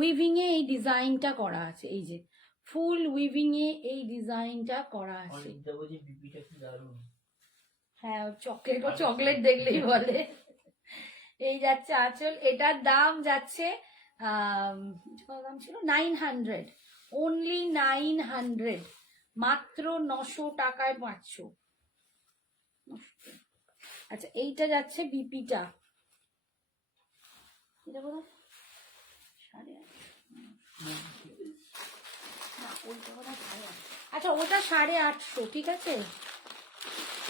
উইভিং এ এই ডিজাইনটা করা আছে। এই যে ফুল উইভিং এ এই ডিজাইনটা করা আছে। হ্যাঁ চকলেট দেখলেই বলে। এই যাচ্ছে আঁচল, এটার দাম যাচ্ছে কত দাম ছিল, 900, অনলি 900, মাত্র 900 টাকায় 500। আচ্ছা এইটা যাচ্ছে বিপিটা, এটা বলো 850, আচ্ছা ওটা 850, ঠিক আছে,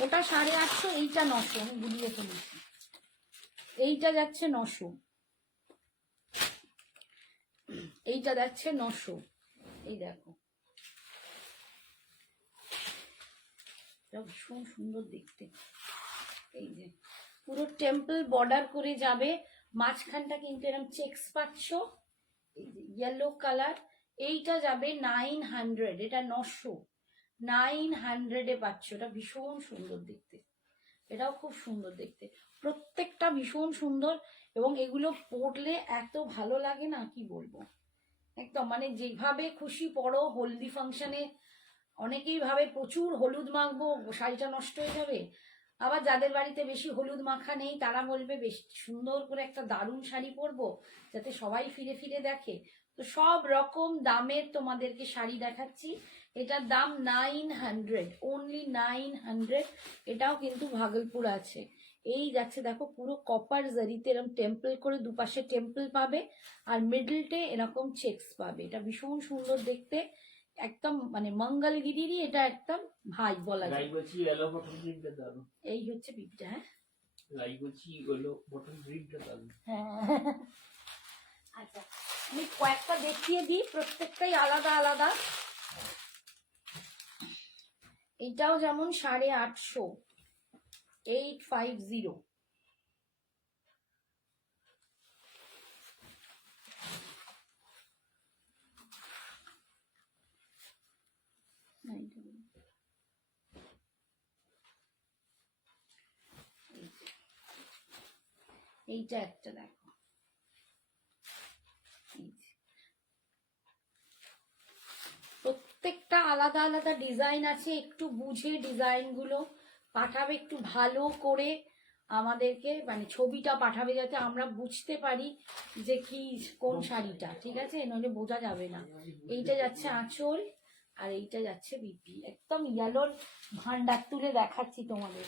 ওটা 850, এইটা 900, আমি গুলিয়ে ফেলেছি। এইটা যাচ্ছে 900, এইটা যাচ্ছে 900। এই দেখো ভীষণ সুন্দর দেখতে। এই যে পুরো টেম্পল বর্ডার করে যাবে, মাঝখানটা কিন্তু এরকম চেকস পাচ্ছ, এই যে ইয়েলো কালার। এইটা যাবে 900, এটা 900, 900 পাচ্ছ। এটা ভীষণ সুন্দর দেখতে, এটাও খুব সুন্দর দেখতে, প্রত্যেকটা ভীষণ সুন্দর। এবং এগুলো পরলে এত ভালো লাগে না কি বলবো, একদম মানে যেভাবে খুশি পরো। হলদি ফাংশনে অনেকেই ভাবে প্রচুর হলুদ মাখবো শাড়িটা নষ্ট হয়ে যাবে, আবার যাদের বাড়িতে বেশি হলুদ মাখা নেই তারা বলবে বেশ সুন্দর করে একটা দারুণ শাড়ি পরবো যাতে সবাই ফিরে ফিরে দেখে। তো সব রকম দামের তোমাদেরকে শাড়ি দেখাচ্ছি। এটার দাম 900, অনলি 900। এটাও কিন্তু ভাগলপুর আছে। এই যাচ্ছে দেখো পুরো কপার জারিতে এরকম টেম্পল করে, দুপাশে টেম্পল পাবে, আর মিডলটে এরকম চেকস পাবে। এটা ভীষণ সুন্দর দেখতে, একদম মানে মঙ্গলগিরিরই এটা একদম ভাই বলা যায়। এই হচ্ছে বিপিটা। হ্যাঁ লাইক বলছি হলো বটন গ্রিনটা দারুণ। হ্যাঁ, আচ্ছা আমি কয়েকটা দেখিয়ে দিই, প্রত্যেকটাই আলাদা আলাদা। এইটাও যেমন 850, 850। এইটা একটা দেখো, প্রত্যেকটা আলাদা আলাদা ডিজাইন আছে। একটু বুঝে ডিজাইন গুলো পাঠাবে, একটু ভালো করে আমাদেরকে মানে ছবিটা পাঠাবে যাতে আমরা বুঝতে পারি যে কি কোন শাড়িটা, ঠিক আছে? নইলে বোঝা যাবে না। এইটা যাচ্ছে আঁচল আর এইটা যাচ্ছে বিপি। একদম ইয়েলোর ভান্ডার তুলে দেখাচ্ছি তোমাদের।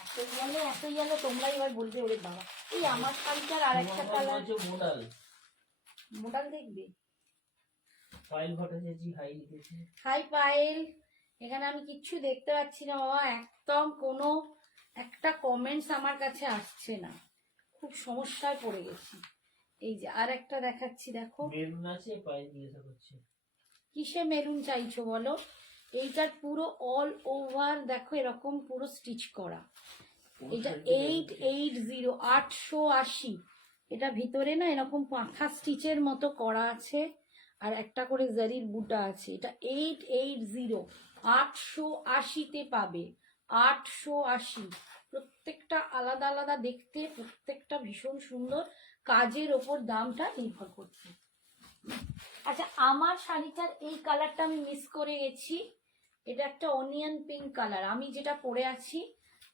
এত ইয়েলো এত ইয়েলো, তোমরা এবার বলবে ওরে বাবা। এই আমার শাড়িটার আর একটা কালার মোডাল মোডাল দেখবে। পায়েল ভট্টাচার্য হাই লিখেছে। হাই পায়েল, এখানে আমি কিচ্ছু দেখতে পাচ্ছি না বাবা, একদম কোনো একটা কমেন্টস আমার কাছে আসছে না, খুব সমস্যায় পড়ে গেছি। এই যে আর একটা দেখাচ্ছি দেখো, মেরুন আছে, পায়েল জিজ্ঞাসা করছে কিসে মেরুন চাইছো বলো? এইটার পুরো অল ওভার দেখো এরকম পুরো স্টিচ করা। এটা 880, 880। এটা ভিতরে না এরকম পাখা স্টিচের মতো করা আছে আর একটা করে জারির বুটা আছে। এটা 880, 880-তে পাবে, 880। প্রত্যেকটা আলাদা আলাদা দেখতে, প্রত্যেকটা ভীষণ সুন্দর, কাজের ওপর দামটা নির্ভর করছে। আচ্ছা আমার শাড়িটার এই কালারটা আমি মিস করে গেছি। এটা একটা অনিয়ন পিঙ্ক কালার, আমি যেটা পরে আছি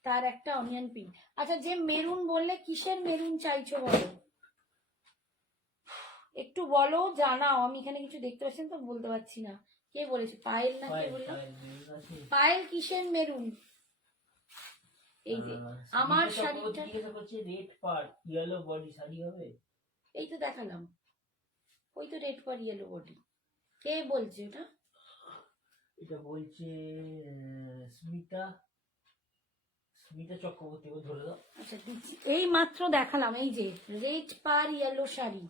তার একটা অনিয়ন পিঙ্ক। আচ্ছা যে মেরুন বললে, কিসের মেরুন চাইছো বলো, একটু বলো, জানাও। আমি এখানে কিছু দেখতে পাচ্ছি না তো বলতে পারছি না। কে বলেছে? পায়েল না কে বললো? পায়েল কিসের মেরুন? এই যে আমার শাড়িটা জিজ্ঞাসা করছে রেড পার ইয়েলো বডি শাড়ি হবে। এই তো দেখালাম, ওই তো রেড পার ইয়েলো বডি। কে বলছে ওটা? এটা বলছে স্মিতা চক্রবর্তী, ধরে দাও। আচ্ছা দিচ্ছি, এই মাত্র দেখালাম, এই যে রেড পার ইয়েলো শাড়ি।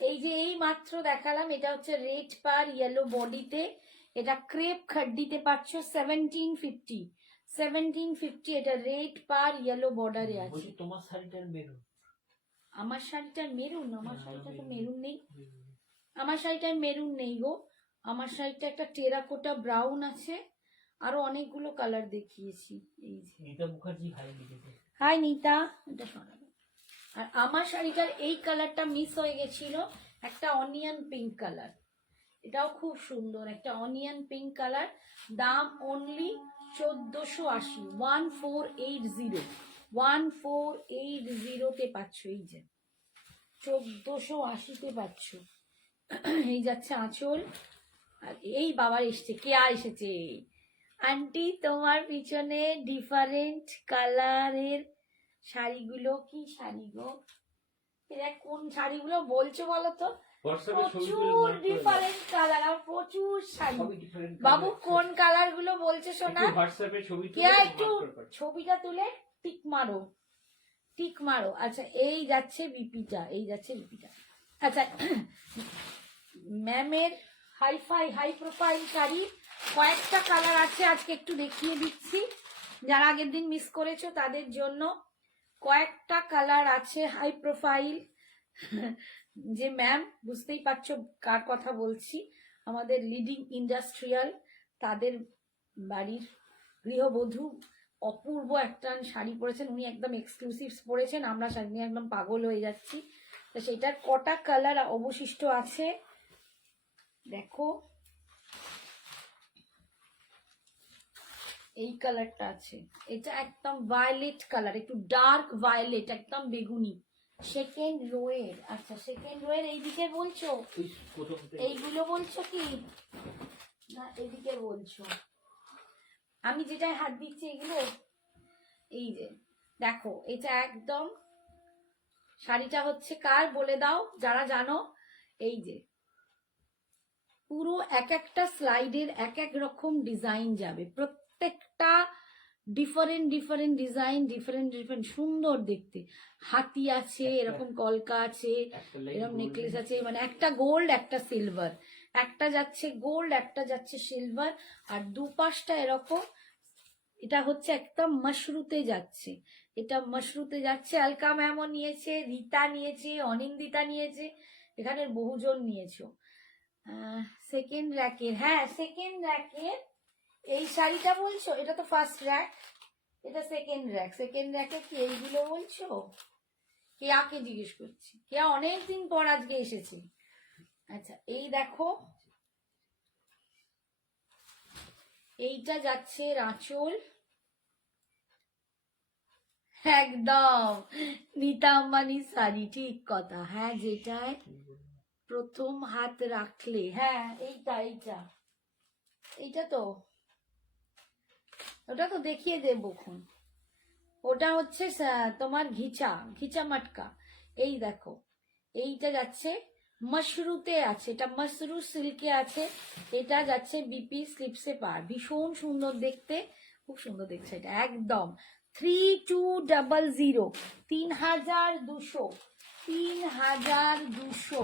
এই যে এই মাত্র দেখালাম, এটা হচ্ছে রেড পার ইয়েলো বডিতে। এটা ক্রেপ খাড্ডিতে পাচ্ছ 1750, 1750। এটা রেড পার ইয়েলো বর্ডারে আছে। তোমার শাড়িটার মেরুন। আমার শাড়িটার মেরুন? আমার শাড়িটা তো মেরুন নেই, আমার শাড়িটার মেরুন নেই গো। আমার শাড়িটা একটা টেরাকোটা ব্রাউন আছে, আরো অনেকগুলো কালার দেখিয়েছি। এই যে নিতা মুখার্জি হাই লিখেছে। হাই নিতা, এটা শোনাবে। আর আমার শাড়িটার এই কালারটা মিস হয়ে গেছিল, একটা অনিয়ন পিঙ্ক কালার। এটাও খুব সুন্দর, একটা অনিয়ন পিঙ্ক কালার। দাম অনলি 1480, 1480, 1480-তে পাচ্ছ। এই যে 1480-তে পাচ্ছ। এই যাচ্ছে আঁচল। আর এই বাবার এসছে, কে এসেছে? আন্টি তোমার পিছনে ডিফারেন্ট কালারের শাড়িগুলো, কি শাড়ি গো? এরা কোন শাড়িগুলো বলছো বলো তো? প্রচুর ডিফারেন্ট কালার আর প্রচুর শাড়ি। বাবু কোন কালার গুলো বলছে শোনা? একটু ছবিটা তুলে টিক মারো, টিক মারো। আচ্ছা এই যাচ্ছে বিপিটা, এই যাচ্ছে বিপিটা। আচ্ছা ম্যামের হাইফাই হাই প্রোফাইল শাড়ি কয়েকটা কালার আছে, আজকে একটু দেখিয়ে দিচ্ছি। যারা আগের দিন মিস করেছো তাদের জন্য কয়েকটা কালার আছে হাই প্রোফাইল। যে ম্যাম, বুঝতেই পারছো কার কথা বলছি, আমাদের লিডিং ইন্ডাস্ট্রিয়াল, তাদের বাড়ির গৃহবধূ অপূর্ব একটা শাড়ি পরেছেন উনি, একদম এক্সক্লুসিভ পরেছেন। আমরা শাড়ি নিয়ে একদম পাগল হয়ে যাচ্ছি। তো সেটার কটা কালার অবশিষ্ট আছে দেখো। এই কালারটা আছে, এটা একদম ভায়োলেট কালার, একটু ডার্ক ভায়োলেট, একদম বেগুনি। সেকেন্ড রোয়ের, আচ্ছা সেকেন্ড রোয়ের এইদিকে বলছো? এইগুলো বলছো কি না এদিকে বলছো? আমি যেটায় হাত দিচ্ছি এগুলো। এই যে দেখো, এটা একদম শাড়িটা হচ্ছে কার বলে দাও যারা জানো। এই যে পুরো এক একটা স্লাইডের এক এক রকম ডিজাইন যাবে, প্রত্যেকটা different different design, different different, সুন্দর দেখতে। হাতি আছে, এরকম কলকা আছে, একটা লাইন এরকম gold নেকলেস আছে। আছে, মানে একটা গোল্ড একটা সিলভার, একটা যাচ্ছে গোল্ড একটা যাচ্ছে সিলভার, আর দুপাশটা এরকম। এটা হচ্ছে একদম মাশরুতে যাচ্ছে, এটা মাশরুতে যাচ্ছে। আলকা ম্যামও নিয়েছে, রীতা নিয়েছে, অনিন্দিতা নিয়েছে, এখানের বহুজন নিয়েছো। সেকেন্ড র্যাকের, হ্যাঁ সেকেন্ড র্যাকের এই শাড়িটা বলছো? এটা তো ফার্স্ট র্যাক, এটা সেকেন্ড র্যাক। সেকেন্ড র্যাকে কি এইগুলো বলছো? কেয়াকে জিজ্ঞেস করছি, কেয়া অনেকদিন পর আজকে এসেছে। আচ্ছা এই দেখো, এইটা যাচ্ছে আঁচল, একদম নীতা আম্বানির শাড়ি, ঠিক কথা। হ্যাঁ যেটায় প্রথম হাত রাখলে, হ্যাঁ এইটা এইটা এইটা তো, ওটা তো দেখিয়ে দেবো খন। ওটা হচ্ছে তোমার ঘিচা ঘিচা মাটকা। এই দেখো, এইটা যাচ্ছে মশরুতে আছে, এটা মশরু সিল্কে আছে, এটা যাচ্ছে বিপি স্লিপসে পার, ভীষণ সুন্দর দেখতে, খুব সুন্দর দেখছে এটা একদম। 3200, 3200, 3200।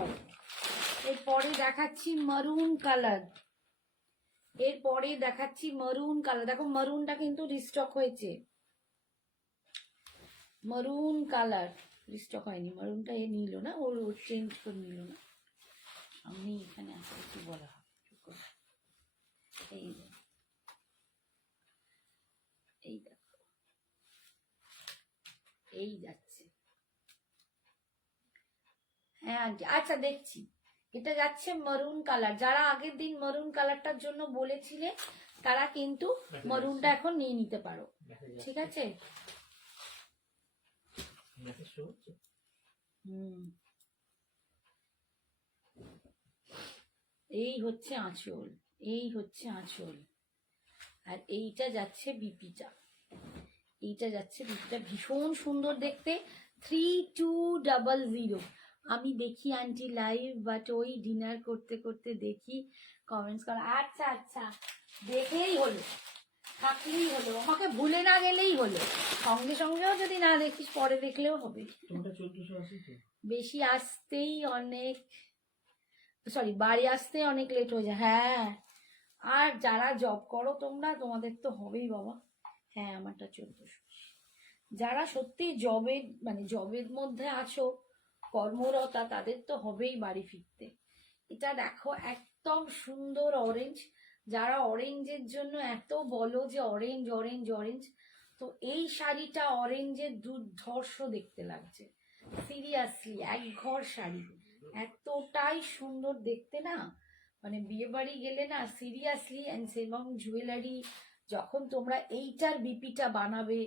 এরপরে দেখাচ্ছি মারুন কালার, এরপরে দেখাচ্ছি মারুন কালার। দেখো মারুনটা কিন্তু রিস্টক হয়েছে, মারুন কালার রিস্টক হয়নি, মারুনটা এ নিল না, ওর চেঞ্জ করে নিল না। আমি এখানে আসলে কিছু বলা হবে, এই দেখো, এই দেখো, এই যাচ্ছে। হ্যাঁ আন্টি, আচ্ছা দেখছি, এটা যাচ্ছে মারুন কালার। যারা আগের দিন মারুন কালারটার জন্য বলেছিলে তারা কিন্তু মারুনটা এখন নিয়ে নিতে পারো, ঠিক আছে? এই হচ্ছে আঁচল, এই হচ্ছে আঁচল, আর এইটা যাচ্ছে বিপিটা, এইটা যাচ্ছে বিপিটা, ভীষণ সুন্দর দেখতে। 3200। আমি দেখি আন্টি লাইভ, বাট ওই ডিনার করতে করতে দেখি কমেন্টস করা। আচ্ছা আচ্ছা, দেখলেই হলো, থাকলেই হলো, আমাকে ভুলে না গেলেই হলো। সঙ্গে সঙ্গেও যদি না দেখিস পরে দেখলেও হবে। বেশি আসতেই অনেক, সরি বাড়ি আসতে অনেক লেট হয়ে যায়। হ্যাঁ, আর যারা জব করো তোমরা, তোমাদের তো হবেই বাবা। হ্যাঁ আমারটা 1400। যারা সত্যি জবের মানে জবের মধ্যে আছো, কর্মরতা, তাদের তো হবেই বাড়ি ফিরতে। এটা দেখো একদম সুন্দর অরেঞ্জ, যারা অরেঞ্জের জন্য এত বলো যে অরেঞ্জ অরেঞ্জ অরেঞ্জ, তো এই শাড়িটা অরেঞ্জের দুর্ধর্ষ দেখতে লাগছে, সিরিয়াসলি এক ঘর শাড়ি, এতটাই সুন্দর দেখতে না, মানে বিয়ে বাড়ি গেলে না সিরিয়াসলি, এবং জুয়েলারি যখন তোমরা এইটার বিপিটা বানাবে,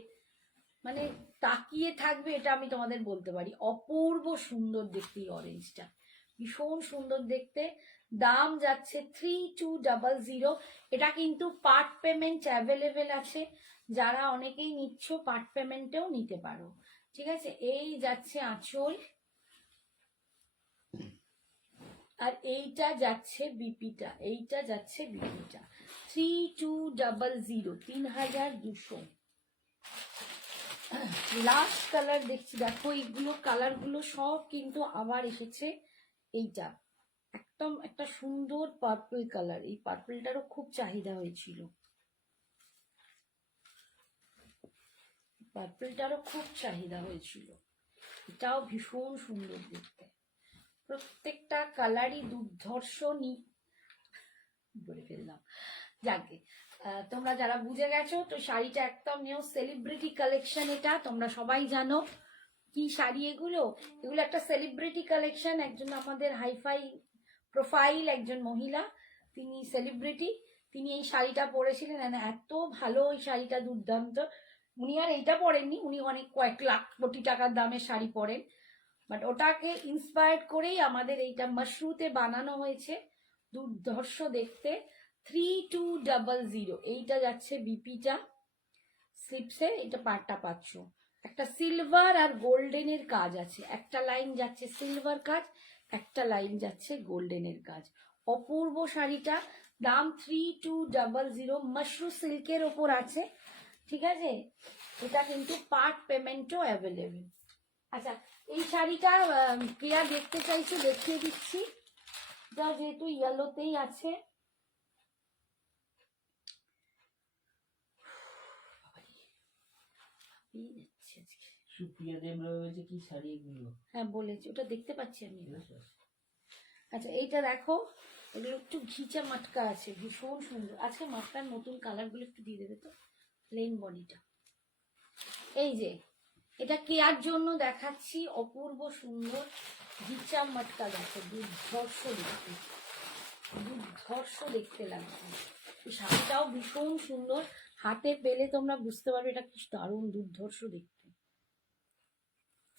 মানে তাকিয়ে থাকবে, এটা আমি তোমাদের বলতে পারি, অপূর্ব সুন্দর দেখতে এই অরেঞ্জটা, ভীষণ সুন্দর দেখতে। দাম যাচ্ছে 3200। এটা কিন্তু পার্ট পেমেন্ট অ্যাভেলেবেল আছে, যারা অনেকেই নিচ্ছ পার্ট পেমেন্টেও নিতে পারো, ঠিক আছে? এই যাচ্ছে আঁচল, আর এইটা যাচ্ছে বিপিটা, এইটা যাচ্ছে বিপিটা। 3200, 3200। লাস্ট কালার দেখছি, দেখো এইগুলো কালারগুলো সব কিন্তু আবার এসেছে। এইটা একদম একটা সুন্দর পার্পল কালার, এই পার্পলটারও খুব চাহিদা হয়েছিল, পার্পলটারও খুব চাহিদা হয়েছিল, এটাও ভীষণ সুন্দর দেখতে, প্রত্যেকটা কালারই দুর্ধর্ষ বলে ফেললাম। যাকে তোমরা যারা বুঝে গেছো, তো শাড়িটা একদম নিউ সেলিব্রিটি কালেকশন, এটা তোমরা সবাই জানো কি শাড়ি এগুলো, এগুলো একটা সেলিব্রিটি কালেকশন। একজন আমাদের হাইফাই প্রোফাইল একজন মহিলা, তিনি সেলিব্রিটি, তিনি এই শাড়িটা পরেছিলেন, এত ভালো ওই শাড়িটা, দুর্দান্ত। উনি আর এইটা পরেননি, উনি অনেক কয়েক লাখ কোটি টাকার দামের শাড়ি পরেন, বাট ওটাকে ইন্সপায়ার্ড করেই আমাদের এইটা মাশরুতে বানানো হয়েছে, দুর্ধর্ষ দেখতে। 3200। এইটা যাচ্ছে বিপিটা স্লিপসে, এটা পাটটা পাচ্ছ, একটা সিলভার আর গোল্ডেনের কাজ আছে, একটা লাইন যাচ্ছে সিলভার কাজ, একটা লাইন যাচ্ছে গোল্ডেনের কাজ, অপূর্ব শাড়িটা, দাম 3200, মাশরু সিল্কের ওপর আছে, ঠিক আছে। এটা কিন্তু পার্ট পেমেন্টও অ্যাভেলেবেল। আচ্ছা, এই শাড়িটা প্রিয়া দেখতে চাইছো, দেখিয়ে দিচ্ছি। যা যেহেতু ইয়েলোতেই আছে, সুপ্রিয়া দেব রয়েছে কি শাড়ি এগুলো? হ্যাঁ বলেছি, ওটা দেখতে পাচ্ছি আমি। আচ্ছা এইটা দেখো, এগুলো একটু ঘিচা মাটকা আছে, ভীষণ সুন্দর। আজকে মাটকার নতুন কালার গুলো একটু দিয়ে দেবে তো, প্লেন বডিটা। এই যে এটা কেয়ার জন্য দেখাচ্ছি, অপূর্ব সুন্দর ঘিচা মাটকা, দেখো দুর্ধর্ষ দেখতে, দুর্ধর্ষ দেখতে লাগছে। এই শাড়িটাও ভীষণ সুন্দর, হাতে পেলে তোমরা বুঝতে পারবে এটা কি দারুণ দুর্ধর্ষ দেখতে।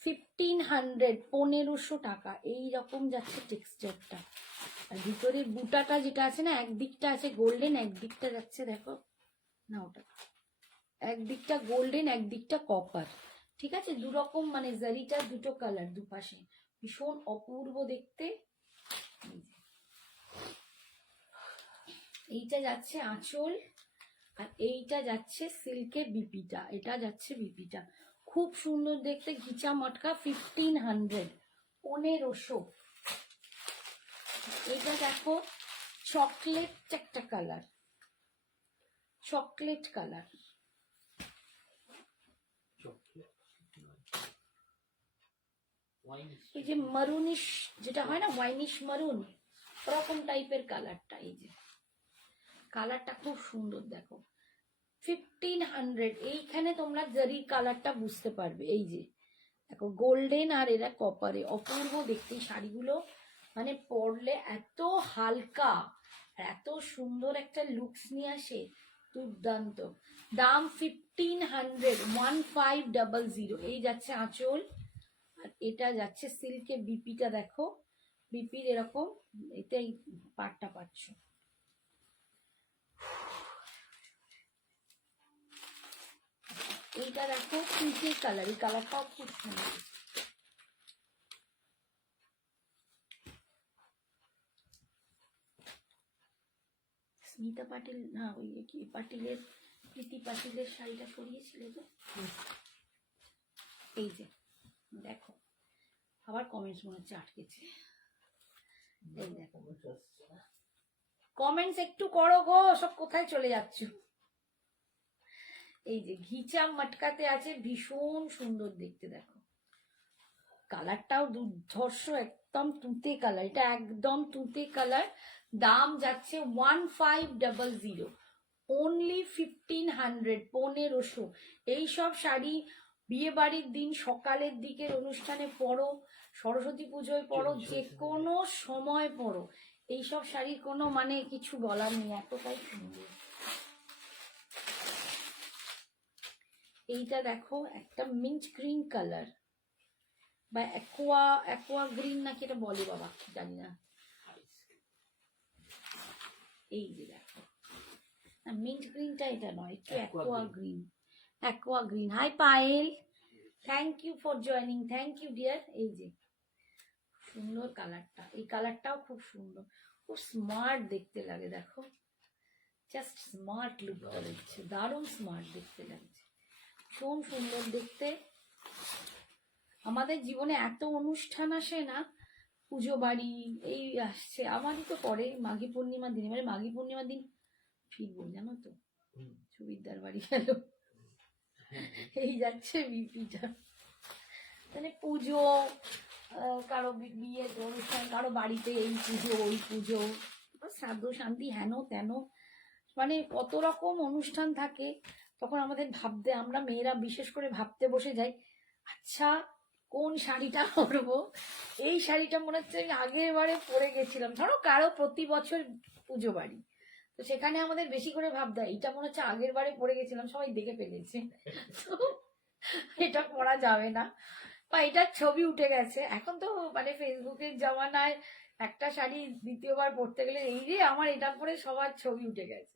1500, 1500 টাকা এইরকম যাচ্ছে টেক্সচারটা। আর ভিতরের বুটাটা যেটা আছে না, একদিকটা আছে গোল্ডেন, একদিকটা যাচ্ছে দেখো না, ওটা একদিকটা গোল্ডেন একদিকটা কপার, ঠিক আছে। দুরকম মানে জারিটার দুটো কালার দুপাশে, ভীষণ অপূর্ব দেখতে। এইটা যাচ্ছে আঁচল, আর এইটা যাচ্ছে সিল্কের বিপিটা, এটা যাচ্ছে বিপিটা, খুব সুন্দর দেখতে, ঘিচা মটকা, 1500, 1500। এটা দেখো চকলেট একটা কালার, চকলেট কালার, এই যে মারুনিশ যেটা হয় না, ওয়াইনিশ মারুন, ওরকম টাইপের কালারটা। এই যে কালারটা খুব সুন্দর দেখো, 1500। এইখানে তোমরা জারির কালারটা বুঝতে পারবে। এই যে দেখো গোল্ডেন আর এরা কপারে, অপূর্ব দেখতে এই শাড়িগুলো, মানে পরলে এত হালকা, এত সুন্দর একটা লুকস নিয়ে আসে, দুর্দান্ত। দাম 1500, 1500। এই যাচ্ছে আঁচল, আর এটা যাচ্ছে সিল্কে বিপিটা, দেখো বিপির এরকম, এটাই পাটটা পাচ্ছ। এইটা দেখো পিঙ্কের কালার, এই কালারটাও খুব সুন্দর। স্মিতা পাটিল না, ওই কি পাটিলের, প্রীতি পাটিলের শাড়িটা পরিয়েছিলে তো। এই যে দেখো, আবার কমেন্টস মনে হচ্ছে আটকেছে। এই দেখো কমেন্টস একটু করো গো, সব কোথায় চলে যাচ্ছ। এই যে ঘিচা মটকাতে আছে, ভীষণ সুন্দর দেখতে, দেখো কালারটাও দুর্ধর্ষ, একদম তুঁতে কালার, এটা একদম তুঁতে কালার। দাম যাচ্ছে 1500, অনলি 1500, 1500। এইসব শাড়ি বিয়ে বাড়ির দিন, সকালের দিকের অনুষ্ঠানে পরো, সরস্বতী পুজোয় পরো, যে কোনো সময় পরো, এইসব শাড়ির কোনো মানে কিছু বলার নেই, এতটাই সুন্দর। এইটা দেখো একটা মিন্ট গ্রিন কালার, বা অ্যাকোয়া গ্রিন নাকি এটা বলে বাবা, জানি না। এই যে দেখো মিন্ট গ্রিনটা এটা নয়, একটু aqua green, aqua green. Hi Payel, thank you for joining, thank you dear. এই যে সুন্দর কালারটা, এই কালারটাও খুব সুন্দর, খুব স্মার্ট দেখতে লাগে, দেখো জাস্ট স্মার্ট লুকটা দিচ্ছে, দারুণ স্মার্ট দেখতে লাগছে, ভীষণ সুন্দর দেখতে। আমাদের জীবনে এত অনুষ্ঠান আসে না, পুজো বাড়ি এই আসছে, আমারই তো পরে মাঘী পূর্ণিমার দিন, মানে মাঘী পূর্ণিমার দিন ফিরবো জানো তো, সুবিদ্যার বাড়ি গেল। এই যাচ্ছে বিপিটা, মানে পুজো, কারো বিয়ে অনুষ্ঠান, কারো বাড়িতে এই পুজো ওই পুজো, শ্রাদ্ধ শান্তি হেন তেন, মানে কত রকম অনুষ্ঠান থাকে। তখন আমাদের ভাবতে, আমরা মেয়েরা বিশেষ করে ভাবতে বসে যাই, আচ্ছা কোন শাড়িটা পরবো, এই শাড়িটা মনে হচ্ছে আমি আগের বারে পরে গেছিলাম, ধরো কারো প্রতি বছর পুজো বাড়ি, তো সেখানে আমাদের বেশি করে ভাবতে হয়, এটা মনে হচ্ছে আগের বারে পরে গেছিলাম, সবাই দেখে ফেলেছে, তো এটা পরা যাবে না, বা এটার ছবি উঠে গেছে। এখন তো মানে ফেসবুকের জামানায় একটা শাড়ি দ্বিতীয়বার পরতে গেলে এই যে আমার এটা পরে সবার ছবি উঠে গেছে,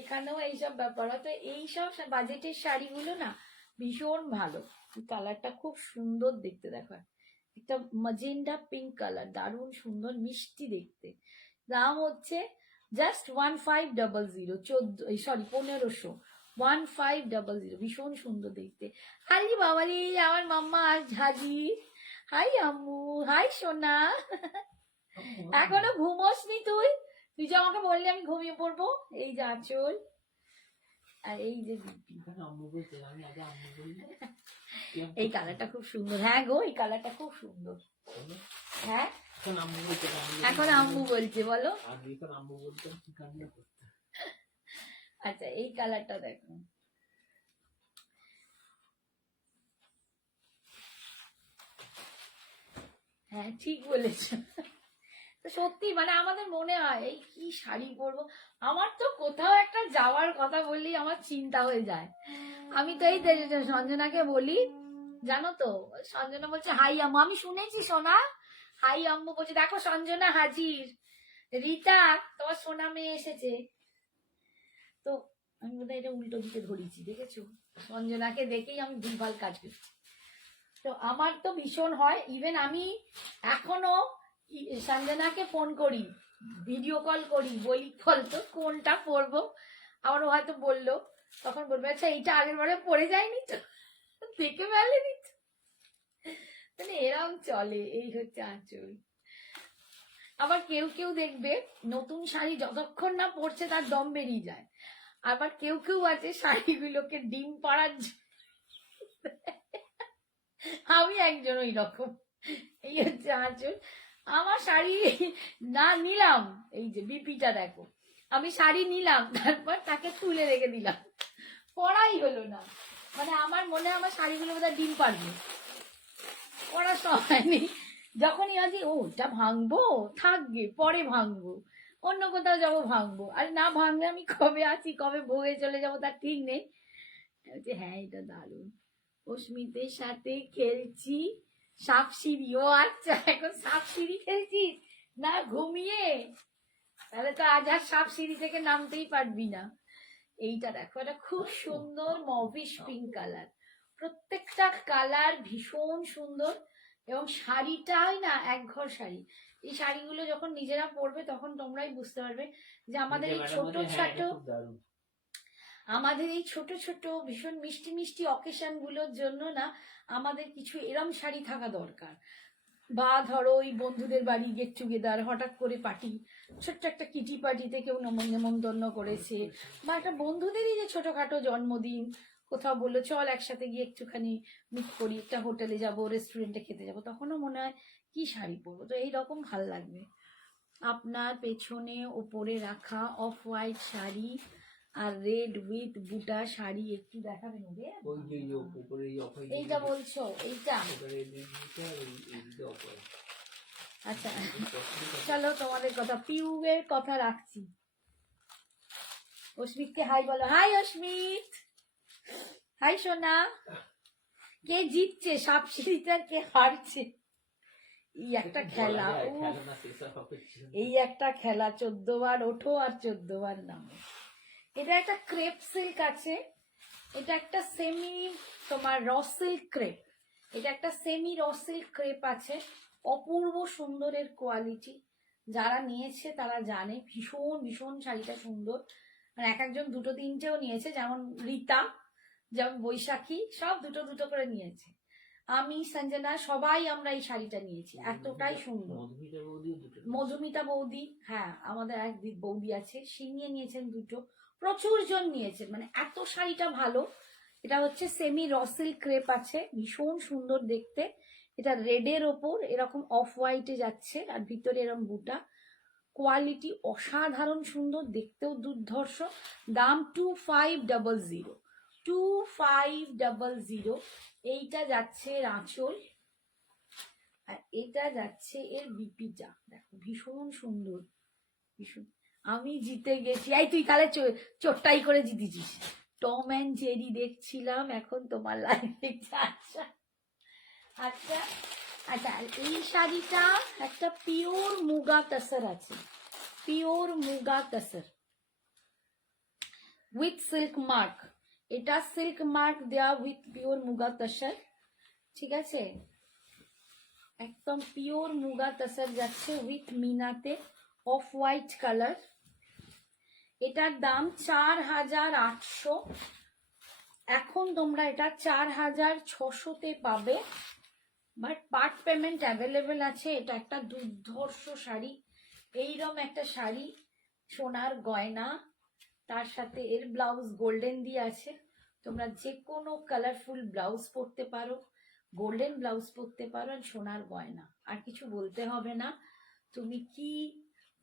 এখানেও এইসব ব্যাপার। তো এইসব বাজেটের শাড়িগুলো না ভীষণ ভালো, কালারটা খুব সুন্দর দেখতে, দেখো একটা ম্যাজেন্ডা পিঙ্ক কালার, দারুণ সুন্দর মিষ্টি দেখতে, দাম হচ্ছে জাস্ট 1500, 1500, 1500। ভীষণ সুন্দর দেখতে। আরে বাবারে, আমার মাম্মা আজ হাজির। হাই আম্মু, হাই সোনা। এখনো ঘুমোসনি তুই? তুই যে আমাকে বললি আমি ঘুমিয়ে পড়বো। এই যে আঁচল আর এই যে দিব্যি। এখন আম্মু বলছে, আমি আগে আম্মু বলি। এই কালারটা খুব সুন্দর। হ্যাঁ গো, এই কালারটা খুব সুন্দর। হ্যাঁ, এখন আম্মু বলছে, এখন আম্মু বলছে, বলো। আগে এখন আম্মু বলতাম কি কান্না করতে। আচ্ছা, এই কালারটা দেখো। হ্যাঁ, ঠিক বলেছ। তো সত্যি মানে আমাদের মনে হয় এই কি শাড়ি পরবো। আমার তো কোথাও একটা যাওয়ার কথা বললেই আমার চিন্তা হয়ে যায়। আমি তো এই সঞ্জনাকে বলি, জানো তো, সঞ্জনা বলছে হাই আম্মু। আমি শুনেছি সোনা, হাই আম্মু বলছে। দেখো সঞ্জনা হাজির। রীতা, তোমার সোনা মেয়ে এসেছে। তো আমি বোধহয় এটা উল্টো দিকে ধরেছি, দেখেছো? সঞ্জনাকে দেখেই আমি ভুলভাল কাজ করছি। তো আমার তো ভীষণ হয়, ইভেন আমি এখনো সঞ্জনাকে ফোন করি, ভিডিও কল করি, বলি ফল তো কোনটা পরবো। আমার ও হয়তো বললো, তখন বলবে আচ্ছা এইটা আগের বারে পরে যায়নি তো, দেখে ফেলেনি তো। মানে এরম চলে, এই হচ্ছে আঁচল। আবার কেউ কেউ দেখবে নতুন শাড়ি যতক্ষণ না পরছে তার দম বেরিয়ে যায়। আবার কেউ কেউ আছে শাড়িগুলোকে ডিম পাড়ার আমি একজন ওই রকম। এই হচ্ছে আঁচল। আমার শাড়ি না নিলাম, এই যে বিপিটা দেখো, আমি শাড়ি নিলাম তারপর তাকে তুলে রেখে দিলাম, পরাই হলো না। মানে আমার মনে হয় আমার শাড়িগুলো বোধহয় ডিম পারবে, পরার সময় নেই। যখনই আছি ওটা ভাঙবো, থাকবে পরে ভাঙবো, অন্য কোথাও যাবো ভাঙবো, আর না ভাঙলে আমি কবে আছি কবে ভোগে চলে যাবো তার ঠিক নেই। হ্যাঁ, এটা দারুণ। অস্মিতের সাথে খেলছি সাপ সিঁড়ি। ও আচ্ছা, এখন সাপ সিঁড়ি খেলছিস না ঘুমিয়ে? তাহলে তো আজ আর সাপ সিঁড়ি থেকে নামতেই পারবি না। এইটা দেখো, এটা খুব সুন্দর মভিশ পিঙ্ক কালার। প্রত্যেকটা কালার ভীষণ সুন্দর, এবং শাড়িটাই না এক ঘর শাড়ি। এই শাড়িগুলো যখন নিজেরা পরবে তখন তোমরাই বুঝতে পারবে যে আমাদের এই ছোট ছোট, আমাদের এই ছোট ছোট ভীষণ মিষ্টি মিষ্টি অকেশন গুলোর জন্য না আমাদের কিছু এরম শাড়ি থাকা দরকার। বা ধরো ওই বন্ধুদের বাড়ি গেট টুগেদার, হঠাৎ করে পার্টি, ছোট্ট একটা কিটি পার্টিতে কেউ নেমন্তন্ন করেছে, বা একটা বন্ধুদেরই যে ছোটখাটো জন্মদিন, কোথাও বললো চল একসাথে গিয়ে একটুখানি মিট করি, একটা হোটেলে যাব, রেস্টুরেন্টে খেতে যাব, তখনও মনে হয় কি শাড়ি পরবো। তো এইরকম ভাল লাগবে। আপনার পেছনে ওপরে রাখা অফ হোয়াইট শাড়ি আর রেড উইথ বুটা শাড়ি একটু দেখাবেন ওরে। এইটা বলছো, এইটা? আচ্ছা চলো, তোমাদের কথা, পিউয়ের কথা রাখছি। অস্মিতকে হাই বলো। হাই অস্মিত, হাই সোনা। কে জিতছে সাপ সিঁড়িতে আর কে হারছে? এই একটা খেলা, এই একটা খেলা, 14 বার ওঠো আর 14 বার নামো। এটা একটা ক্রেপ সিল্ক আছে, এটা একটা সেমি তোমার র সিল্ক ক্রেপ, এটা একটা সেমি র সিল্ক ক্রেপ আছে। অপূর্ব সুন্দরের কোয়ালিটি, যারা নিয়েছে তারা জানে ভীষণ ভীষণ শাড়িটা সুন্দর। মানে এক একজন দুটো তিনটেও নিয়েছে, যেমন রীতা, যেমন বৈশাখী, সব দুটো দুটো করে নিয়েছে। আমি, সঞ্জনা, সবাই আমরা এই শাড়িটা নিয়েছি, এতটাই সুন্দর। মধুমিতা বৌদি, হ্যাঁ আমাদের এক বৌদি আছে, সে নিয়েছেন দুটো। প্রচুর জন নিয়েছেন, মানে এত শাড়িটা ভালো। এটা হচ্ছে সেমি র সিল্ক ক্রেপ আছে, ভীষণ সুন্দর দেখতে। এটা রেডের ওপর এরকম অফ হোয়াইটে যাচ্ছে, আর ভিতরে এরকম বুটা। কোয়ালিটি অসাধারণ সুন্দর, দেখতেও দুর্ধর্ষ। দাম 2500, 2500। এইটা যাচ্ছে এর আঁচল, আর এটা যাচ্ছে এর বিপিটা। দেখো ভীষণ সুন্দর, ভীষণ। আমি জিতে গেছি। এই তুই তাহলে চোট্টাই করে জিতেছিস। টম অ্যান্ড জেরি দেখছিলাম, এখন তোমার লাইফে। আচ্ছা আচ্ছা আচ্ছা, এই শাড়িটা একটা পিওর মুগা তসর আছে, pure muga tussar with silk mark. এটা সিল্ক মার্ক দেওয়া উইথ পিওর মুগা তসর, ঠিক আছে? একদম পিওর মুগা তসর যাচ্ছে উইথ মিনাতে। অফ হোয়াইট কালার, এটার দাম 4800। এখন তোমরা এটা 4600-তে পাবে, বাট পার্ট পেমেন্ট অ্যাভেলেবেল আছে। এটা একটা দুর্ধর্ষ শাড়ি, এইরকম একটা শাড়ি, সোনার গয়না, তার সাথে এর ব্লাউজ গোল্ডেন দিয়ে আছে। তোমরা যে কোনো কালারফুল ব্লাউজ পরতে পারো, গোল্ডেন ব্লাউজ পরতে পারো, আর সোনার গয়না, আর কিছু বলতে হবে না। তুমি কি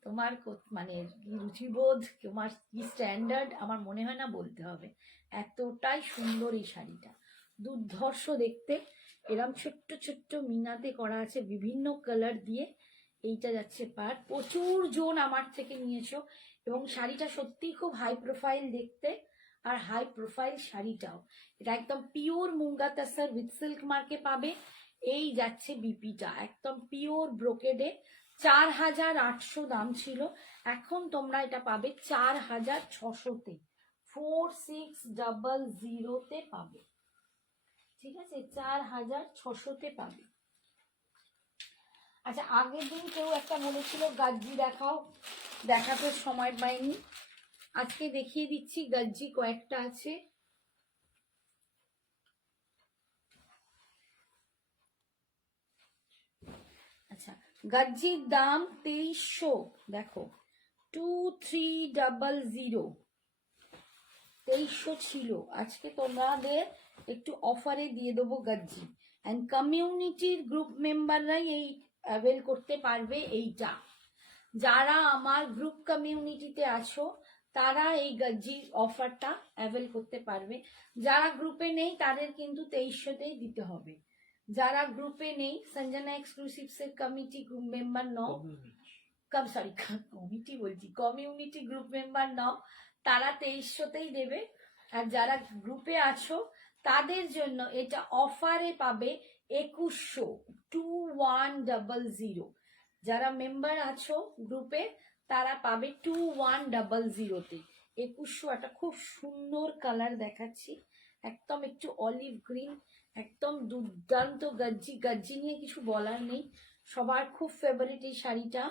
তোমার মানে কি রুচিবোধ, তোমার কি স্ট্যান্ডার্ড, আমার মনে হয় না বলতে হবে, এতটাই সুন্দর এই শাড়িটা, দুর্ধর্ষ দেখতে। এরম ছোট্ট ছোট্ট মিনাতে করা আছে বিভিন্ন কালার দিয়ে। এইটা যাচ্ছে পার, প্রচুর জন আমার থেকে নিয়েছো, এবং শাড়িটা সত্যি খুব হাই প্রোফাইল দেখতে, আর হাই প্রোফাইল শাড়িটাও। এটা একদম পিওর মুঙ্গা তাসার উইথ সিল্ক মার্কে পাবে। এই যাচ্ছে বিপিটা একদম পিওর ব্রোকেডে, 4800 দাম ছিল, এখন তোমরা এটা পাবে 4600-তে, 4600-তে পাবে। ঠিক আছে, 4600-তে পাবে। আচ্ছা, আগের দিন কেউ একটা বলেছিল গাজ্জি দেখাও, দেখাতে সময় পাইনি, আজকে দেখিয়ে দিচ্ছি। গাজ্জি কয়েকটা আছে। আচ্ছা, গাজ্জির দাম 2300, দেখো 2300, 2300 ছিল, আজকে তোমাদের একটু অফারে দিয়ে দেবো গাজ্জি। অ্যান্ড কমিউনিটির গ্রুপ মেম্বাররাই এই অ্যাভেল করতে পারবে এইটা। যারা আমার গ্রুপ কমিউনিটিতে আছো তারা এই গাজ্জির অফারটা অ্যাভেল করতে পারবে। যারা গ্রুপে নেই তাদের কিন্তু 2300-তেই দিতে হবে। যারা গ্রুপে নেই, সঞ্জনা এক্সক্লুসিভস এর কমিটি গ্রুপ মেম্বার নও, কমিটি বলছি, কমিউনিটি গ্রুপ মেম্বার নও, তারা 2300-তেই দেবে। আর যারা গ্রুপে আছো তাদের জন্য এটা অফারে পাবে 2100, 2100। যারা মেম্বার আছো গ্রুপে তারা পাবে 2100-তে 2100। একটা খুব সুন্দর কালার দেখাচ্ছি, একদম একটু অলিভ গ্রিন, একদম দুর্দান্ত গাজ্জি। গাজ্জি নিয়ে কিছু বলার নেই, সবার খুব ফেভারিট এই শাড়িটা।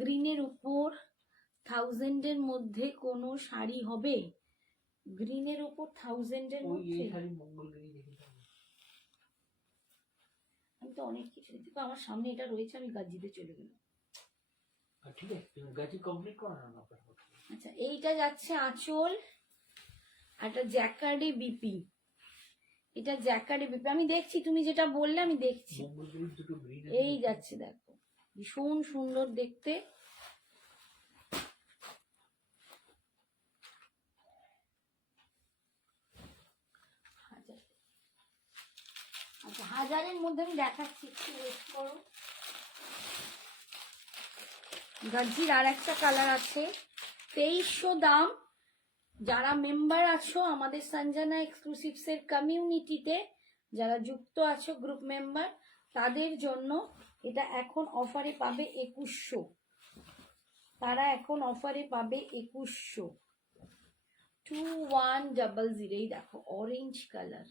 গ্রিনের উপর 1000-এর মধ্যে কোনো শাড়ি হবে? গ্রিনের উপর 1000-এর মধ্যে আমি তো অনেক কিছু দেখি, আমার সামনে এটা রয়েছে, আমি গাজ্জিতে চলে গেলাম। ঠিক আছে, গাজ্জি কমপ্লিট করো না। আচ্ছা, এইটা যাচ্ছে আঁচল, একটা জ্যাকার্ডে বিপি, এটা জ্যাকার্ডে বিপি, আমি দেখছি তুমি যেটা বললে আমি দেখছি। এই যাচ্ছে, দেখো ভীষণ সুন্দর দেখতে। আচ্ছা, 1000-এর মধ্যে আমি দেখাচ্ছি, একটু ওয়েট করো। গাজ্জির আর একটা কালার আছে, 2300 দাম। যারা মেম্বার আছো আমাদের সঞ্জনা এক্সক্লুসিভস এর কমিউনিটিতে, যারা যুক্ত আছো গ্রুপ মেম্বার, তাদের জন্য এটা এখন অফারে পাবে 2100। তারা এখন অফারে পাবে 2100, 2100। এই দেখো অরেঞ্জ কালার,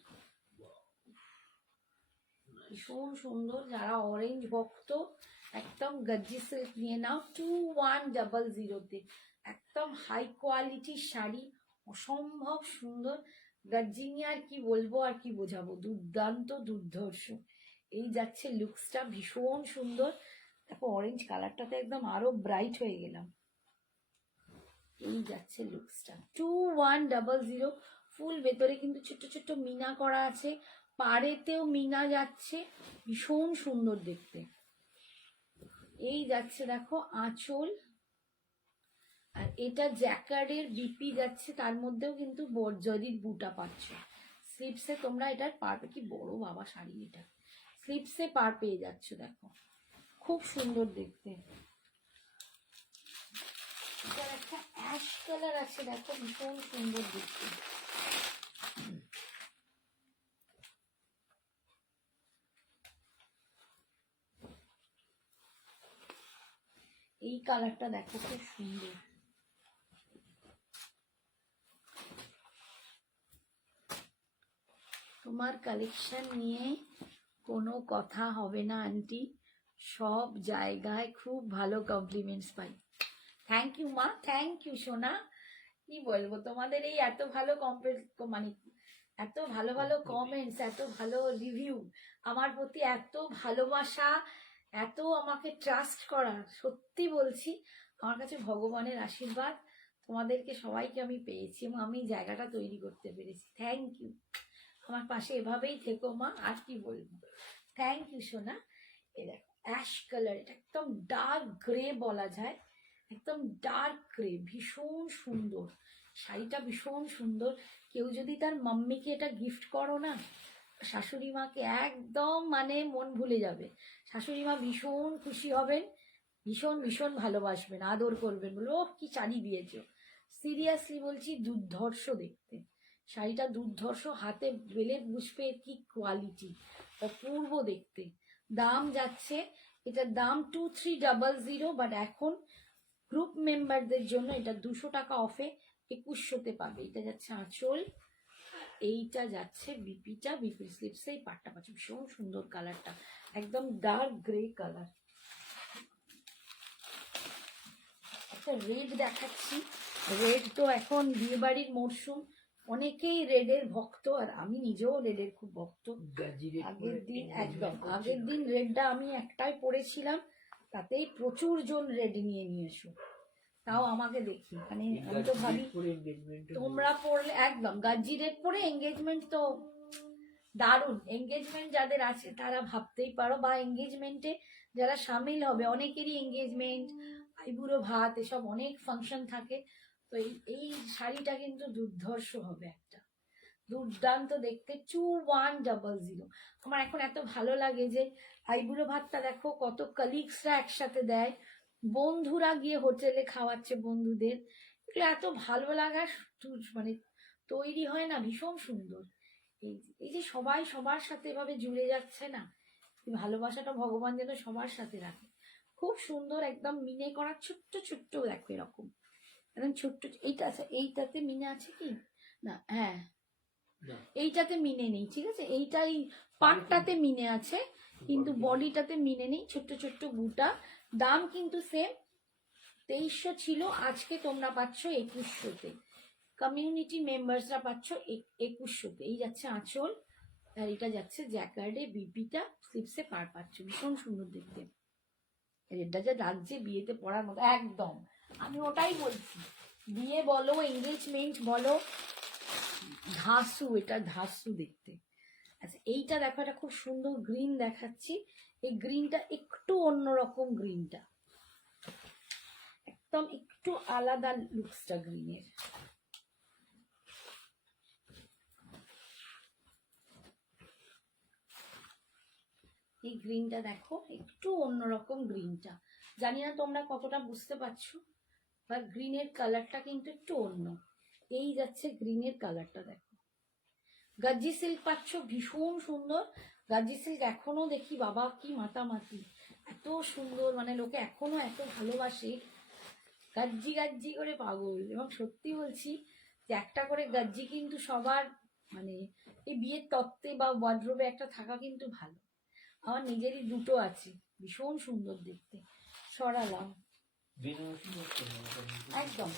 ভীষণ সুন্দর। যারা অরেঞ্জ ভক্ত একদম গাজ্জি সিল্ক নিয়ে নাও 2100-তে, একদম হাই কোয়ালিটির শাড়ি, অসম্ভব সুন্দর। গাজ্জি নিয়ে আর কি বলবো, আর কি বোঝাবো, দুর্দান্ত দুর্ধর্ষ। এই যাচ্ছে লুকসটা, ভীষণ সুন্দর। দেখো অরেঞ্জ কালারটাতে একদম আরো ব্রাইট হয়ে গেলাম। এই যাচ্ছে লুকসটা 2100। ফুল ভেতরে কিন্তু ছোট্ট ছোট্ট মিনা করা আছে, পাড়েতেও মিনা যাচ্ছে, ভীষণ সুন্দর দেখতে। এই যাচ্ছে দেখো আঁচল, আর এটা জ্যাকার্ডের বিপি যাচ্ছে, তার মধ্যেও কিন্তু জরির বুটা পাচ্ছ। স্লিপসে তোমরা এটার পার, কি বড় বাবা শাড়ি, এটা স্লিপসে পার পেয়ে যাচ্ছ, দেখো খুব সুন্দর দেখতে। এটার একটা অ্যাশ কালার আছে, দেখো ভীষণ সুন্দর দেখতে। এই কালারটা দেখো খুব সুন্দর। তোমার কালেকশন নিয়ে কোনো কথা হবে না আন্টি, সব জায়গায় খুব ভালো কমপ্লিমেন্টস পাই। থ্যাংক ইউ মা, থ্যাংক ইউ সোনা। কি বলবো, তোমাদের এই এত ভালো মানে এত ভালো ভালো কমেন্টস, এত ভালো রিভিউ, আমার প্রতি এত ভালোবাসা, এত আমাকে ট্রাস্ট করা, সত্যি বলছি আমার কাছে ভগবানের আশীর্বাদ। তোমাদেরকে সবাইকে আমি পেয়েছি এবং আমি জায়গাটা তৈরি করতে পেরেছি। থ্যাংক ইউ, আমার পাশে এভাবেই থেকো মা, আর কি বলবো। থ্যাংক ইউ সোনা। এই দেখো অ্যাশ কালার, এটা একদম ডার্ক গ্রে বলা যায়, একদম ডার্ক গ্রে, ভীষণ সুন্দর শাড়িটা, ভীষণ সুন্দর। কেউ যদি তার মাম্মিকে এটা গিফট করো না, শাশুড়ি মাকে একদম মানে মন ভুলে যাবে। শাশুড়ি মা ভীষণ খুশি হবেন, ভীষণ ভীষণ ভালোবাসবেন, আদর করবেন, বলবো ওহ কি শাড়ি দিয়েছো। সিরিয়াসলি বলছি, দুর্ধর্ষ দেখতে শাড়িটা, দুর্ধর্ষ, হাতে বেলে বুঝবে কি কোয়ালিটি, অপূর্ব দেখতে। দাম যাচ্ছে, এটার দাম 2300, বাট এখন গ্রুপ মেম্বারদের জন্য এটা 200 টাকা অফে 2100-তে পাবে। এটা যাচ্ছে আঁচল, এইটা যাচ্ছে বিপিটা, বিপি স্লিপসে এই পাটটা পাচ্ছে, ভীষণ সুন্দর কালারটা, একদম ডার্ক গ্রে কালার। একটা রেড দেখাচ্ছি, রেড তো এখন বিয়ে বাড়ির মরশুম, অনেকেই রেডের ভক্ত, আর আমি নিজেও রেডের খুব ভক্ত। আগের দিন আগের দিন রেডটা আমি একটাই পরেছিলাম, তাতেই প্রচুর জন রেড নিয়ে এসো, তাও আমাকে দেখি, মানে আমি তো ভাবি তোমরা পড়লে একদম গাজ্জি রেড পরে এঙ্গেজমেন্ট তো দারুণ। এঙ্গেজমেন্ট যাদের আছে তারা ভাবতেই পারো, বা এঙ্গেজমেন্টে যারা সামিল হবে, অনেকেরই এঙ্গেজমেন্ট, আইবুড়ো ভাত, এসব অনেক ফাংশন থাকে, তো এই শাড়িটা কিন্তু দুর্ধর্ষ হবে, একটা দুর্দান্ত দেখতে। 2100। আমার এখন এত ভালো লাগে যে আইবুড়ো ভাতটা দেখো কত কালিগসরা একসাথে দেয়, বন্ধুরা গিয়ে হোটেলে খাওয়াচ্ছে বন্ধুদের, এগুলো এত ভালো লাগা মানে তৈরি হয় না, ভীষণ সুন্দর। এই যে সবাই সবার সাথে এভাবে জুড়ে যাচ্ছে না, এই ভালোবাসাটা ভগবান যেন সবার সাথে রাখে। খুব সুন্দর, একদম মিনে করা, ছোট্ট ছোট্ট দেখো এরকম, একদম ছোট্ট। এইটা আছে, এইটাতে মিনে আছে কি না, হ্যাঁ এইটাতে মিনে নেই, ঠিক আছে, এইটাই পাটটাতে মিনে আছে, কিন্তু বডিটাতে মিনে নেই, ছোট্ট ছোট্ট বুটা। দাম কিন্তু সেম, 2300 ছিল, আজকে তোমরা পাচ্ছ 2100-তে, কমিউনিটি মেম্বার্সরা পাচ্ছ 2100-তে। এই যাচ্ছে আঁচল, আর এটা যাচ্ছে জ্যাকার্ডে, বিপিটা স্লিপসে পার পাচ্ছ, ভীষণ সুন্দর দেখতে। রেডটা যা লাগছে বিয়েতে পরার মতো একদম, আমি ওটাই বলছি, বিয়ে বলো এঙ্গেজমেন্ট বলো, ধাসু, এটা ধাসু দেখতে। আচ্ছা এইটা দেখো, এটা খুব সুন্দর গ্রিন দেখাচ্ছি, এই গ্রিনটা একটু অন্যরকম, গ্রিনটা একদম একটু আলাদা লুকসটা গ্রিনের। এই গ্রিনটা দেখো, একটু অন্যরকম গ্রিনটা, জানি না তোমরা কতটা বুঝতে পারছো, বা গ্রিনের কালারটা কিন্তু একটু অন্য। এই যাচ্ছে গ্রিনের কালারটা দেখো, গাজ্জি সিল্ক পাচ্ছ, ভীষণ সুন্দর। গাজ্জি সিল্ক এখনো দেখি বাবা কি মাতামাতি, এত সুন্দর, মানে লোকে এখনো এত ভালোবাসে, গাজ্জি গাজ্জি করে পাগল। এবং সত্যি বলছি যে একটা করে গাজ্জি কিন্তু সবার, মানে এই বিয়ের তত্ত্বে বা ওয়ার্ড্রোবে একটা থাকা কিন্তু ভালো। আমার নিজেরই দুটো আছে, ভীষণ সুন্দর দেখতে, সরালাম একদম।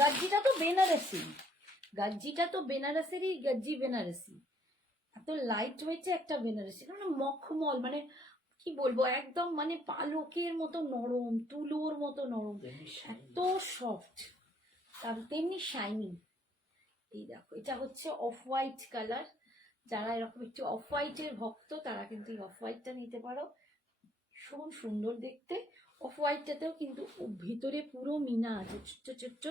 গাজ্জিটা তো বেনারসি, গাজ্জিটা তো বেনারসেরই গাজ্জি, বেনারসি, এত লাইট ওয়েটে একটা বেনারসি, মানে মখমল, মানে কি বলবো, একদম মানে পালকের মতো নরম, তুলোর মতো নরম, এত সফট, তার তেমনি শাইনি। এই দেখো এটা হচ্ছে অফ হোয়াইট কালার, যারা এরকম একটু অফ হোয়াইটের ভক্ত তারা কিন্তু এই অফ হোয়াইটটা নিতে পারো, ভীষণ সুন্দর দেখতে। অফ হোয়াইটটাতেও কিন্তু ভিতরে পুরো মিনা আছে, ছোট্ট ছোট্ট,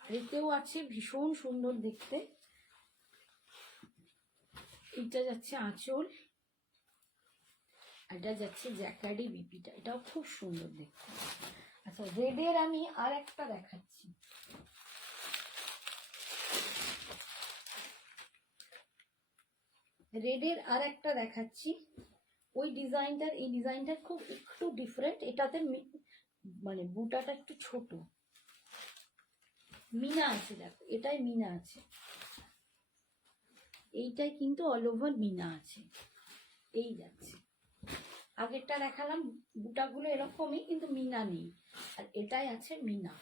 আর এতেও আছে, ভীষণ সুন্দর দেখতে। এইটা যাচ্ছে আঁচল, এটা যাচ্ছে জ্যাকার্ডি বিপিটা, এটাও খুব সুন্দর দেখতে। আচ্ছা রেডের আমি আর একটা দেখাচ্ছি, রেডের আর একটা দেখাচ্ছি, ওই ডিজাইনটার এই ডিজাইনটার খুব একটু ডিফারেন্ট, এটাতে মানে বুটাটা একটু ছোট, মিনা আছে দেখো, এটাই মিনা আছে, এইটাই কিন্তু অল ওভার মিনা আছে। এই যাচ্ছে আগেরটা দেখালাম বুটাগুলো এরকমই, কিন্তু মিনা নেই, আর এটাই আছে মিনা।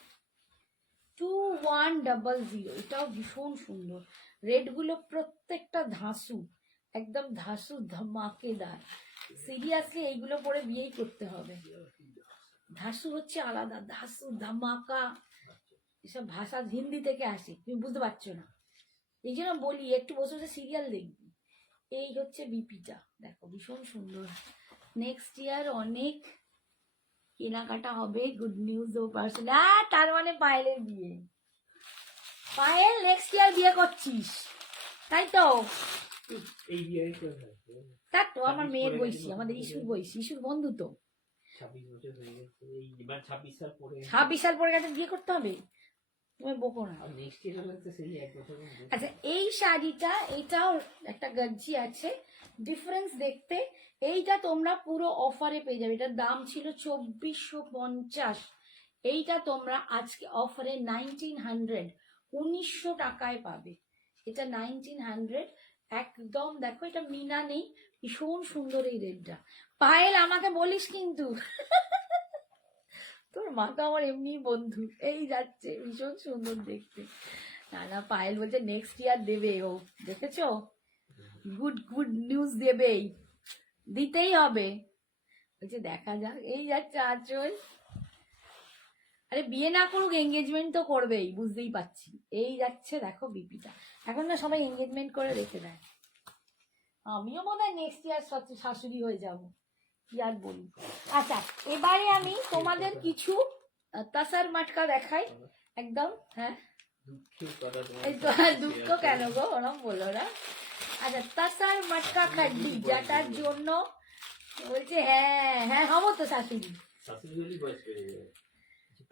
2100, এটাও ভীষণ সুন্দর। রেডগুলো প্রত্যেকটা ধাঁসু, একদম ধাঁসু ধামাকেদার। সিরিয়াসলি এইগুলো পরে বিয়েই করতে হবে। ধাঁসু হচ্ছে আলাদা, ধাঁসু ধামাকা এসব ভাষা হিন্দি থেকে আসে, তুমি বুঝতে পারছো না, এই জন্য বলি একটু বসে বসে সিরিয়াল দেখবি। এই হচ্ছে বিপিটা, দেখো ভীষণ সুন্দর। নেক্সট ইয়ার অনেক কেনাকাটা হবে, গুড নিউজ ও পার্সেল। তার মানে পায়েলের বিয়ে, পায়েল নেক্সট ইয়ার বিয়ে করছিস তাই তো? এই বিয়ে তা তো আমার মেয়ের বয়সী, আমাদের ইস্যুর বয়সী, ইস্যুর বন্ধু তো। 26 বছর হয়ে গেছে, এইবার 26 সাল পরে 26 সাল পরে গেছে, বিয়ে করতে হবে, তুমি বকো না। আর নেক্সট ইয়ার হলে তো সেই 1 বছর মধ্যে। আচ্ছা এই শাড়িটা, এটাও একটা গজ্জি আছে, ডিফারেন্স দেখতে। এইটা তোমরা পুরো অফারে পেয়ে যাবে, এটার দাম ছিল 2450, এইটা তোমরা আজকে অফারে 1900, 1900 টাকায় পাবে। এটা 1900 একদম। দেখো এটা মিনা নেই, ভীষণ সুন্দর এই রেডটা। পায়েল আমাকে বলিস কিন্তু তোর মা তো আমার এমনি বন্ধু, এই যাচ্ছে, ভীষণ সুন্দর দেখতে। না না, পায়েল বলছে নেক্সট ইয়ার দেবে ও, দেখেছো, গুড গুড নিউজ দেবেই, দিতেই হবে। বলছে দেখা যাক, এই যাচ্ছে আঁচল। আরে বিয়ে না করুক, এঙ্গেজমেন্ট তো করবেই, বুঝতেই পারছি। এই যাচ্ছে দেখো বিপিটা, এখন না সবাই এঙ্গেজমেন্ট করে রেখে দেয়। আমিও মনে হয় নেক্সট ইয়ার শাশুড়ি হয়ে যাব, কি আর বলি। আচ্ছা এবারে আমি তোমাদের কিছু তাসার মাটকা দেখাই একদম। হ্যাঁ এই তো, দুঃখ কেন গো, ওরম বলো না। আচ্ছা তাসার মাটকা খাড্ডি, যেটার জন্য বলছে হ্যাঁ হ্যাঁ হবো তো শাশুড়ি।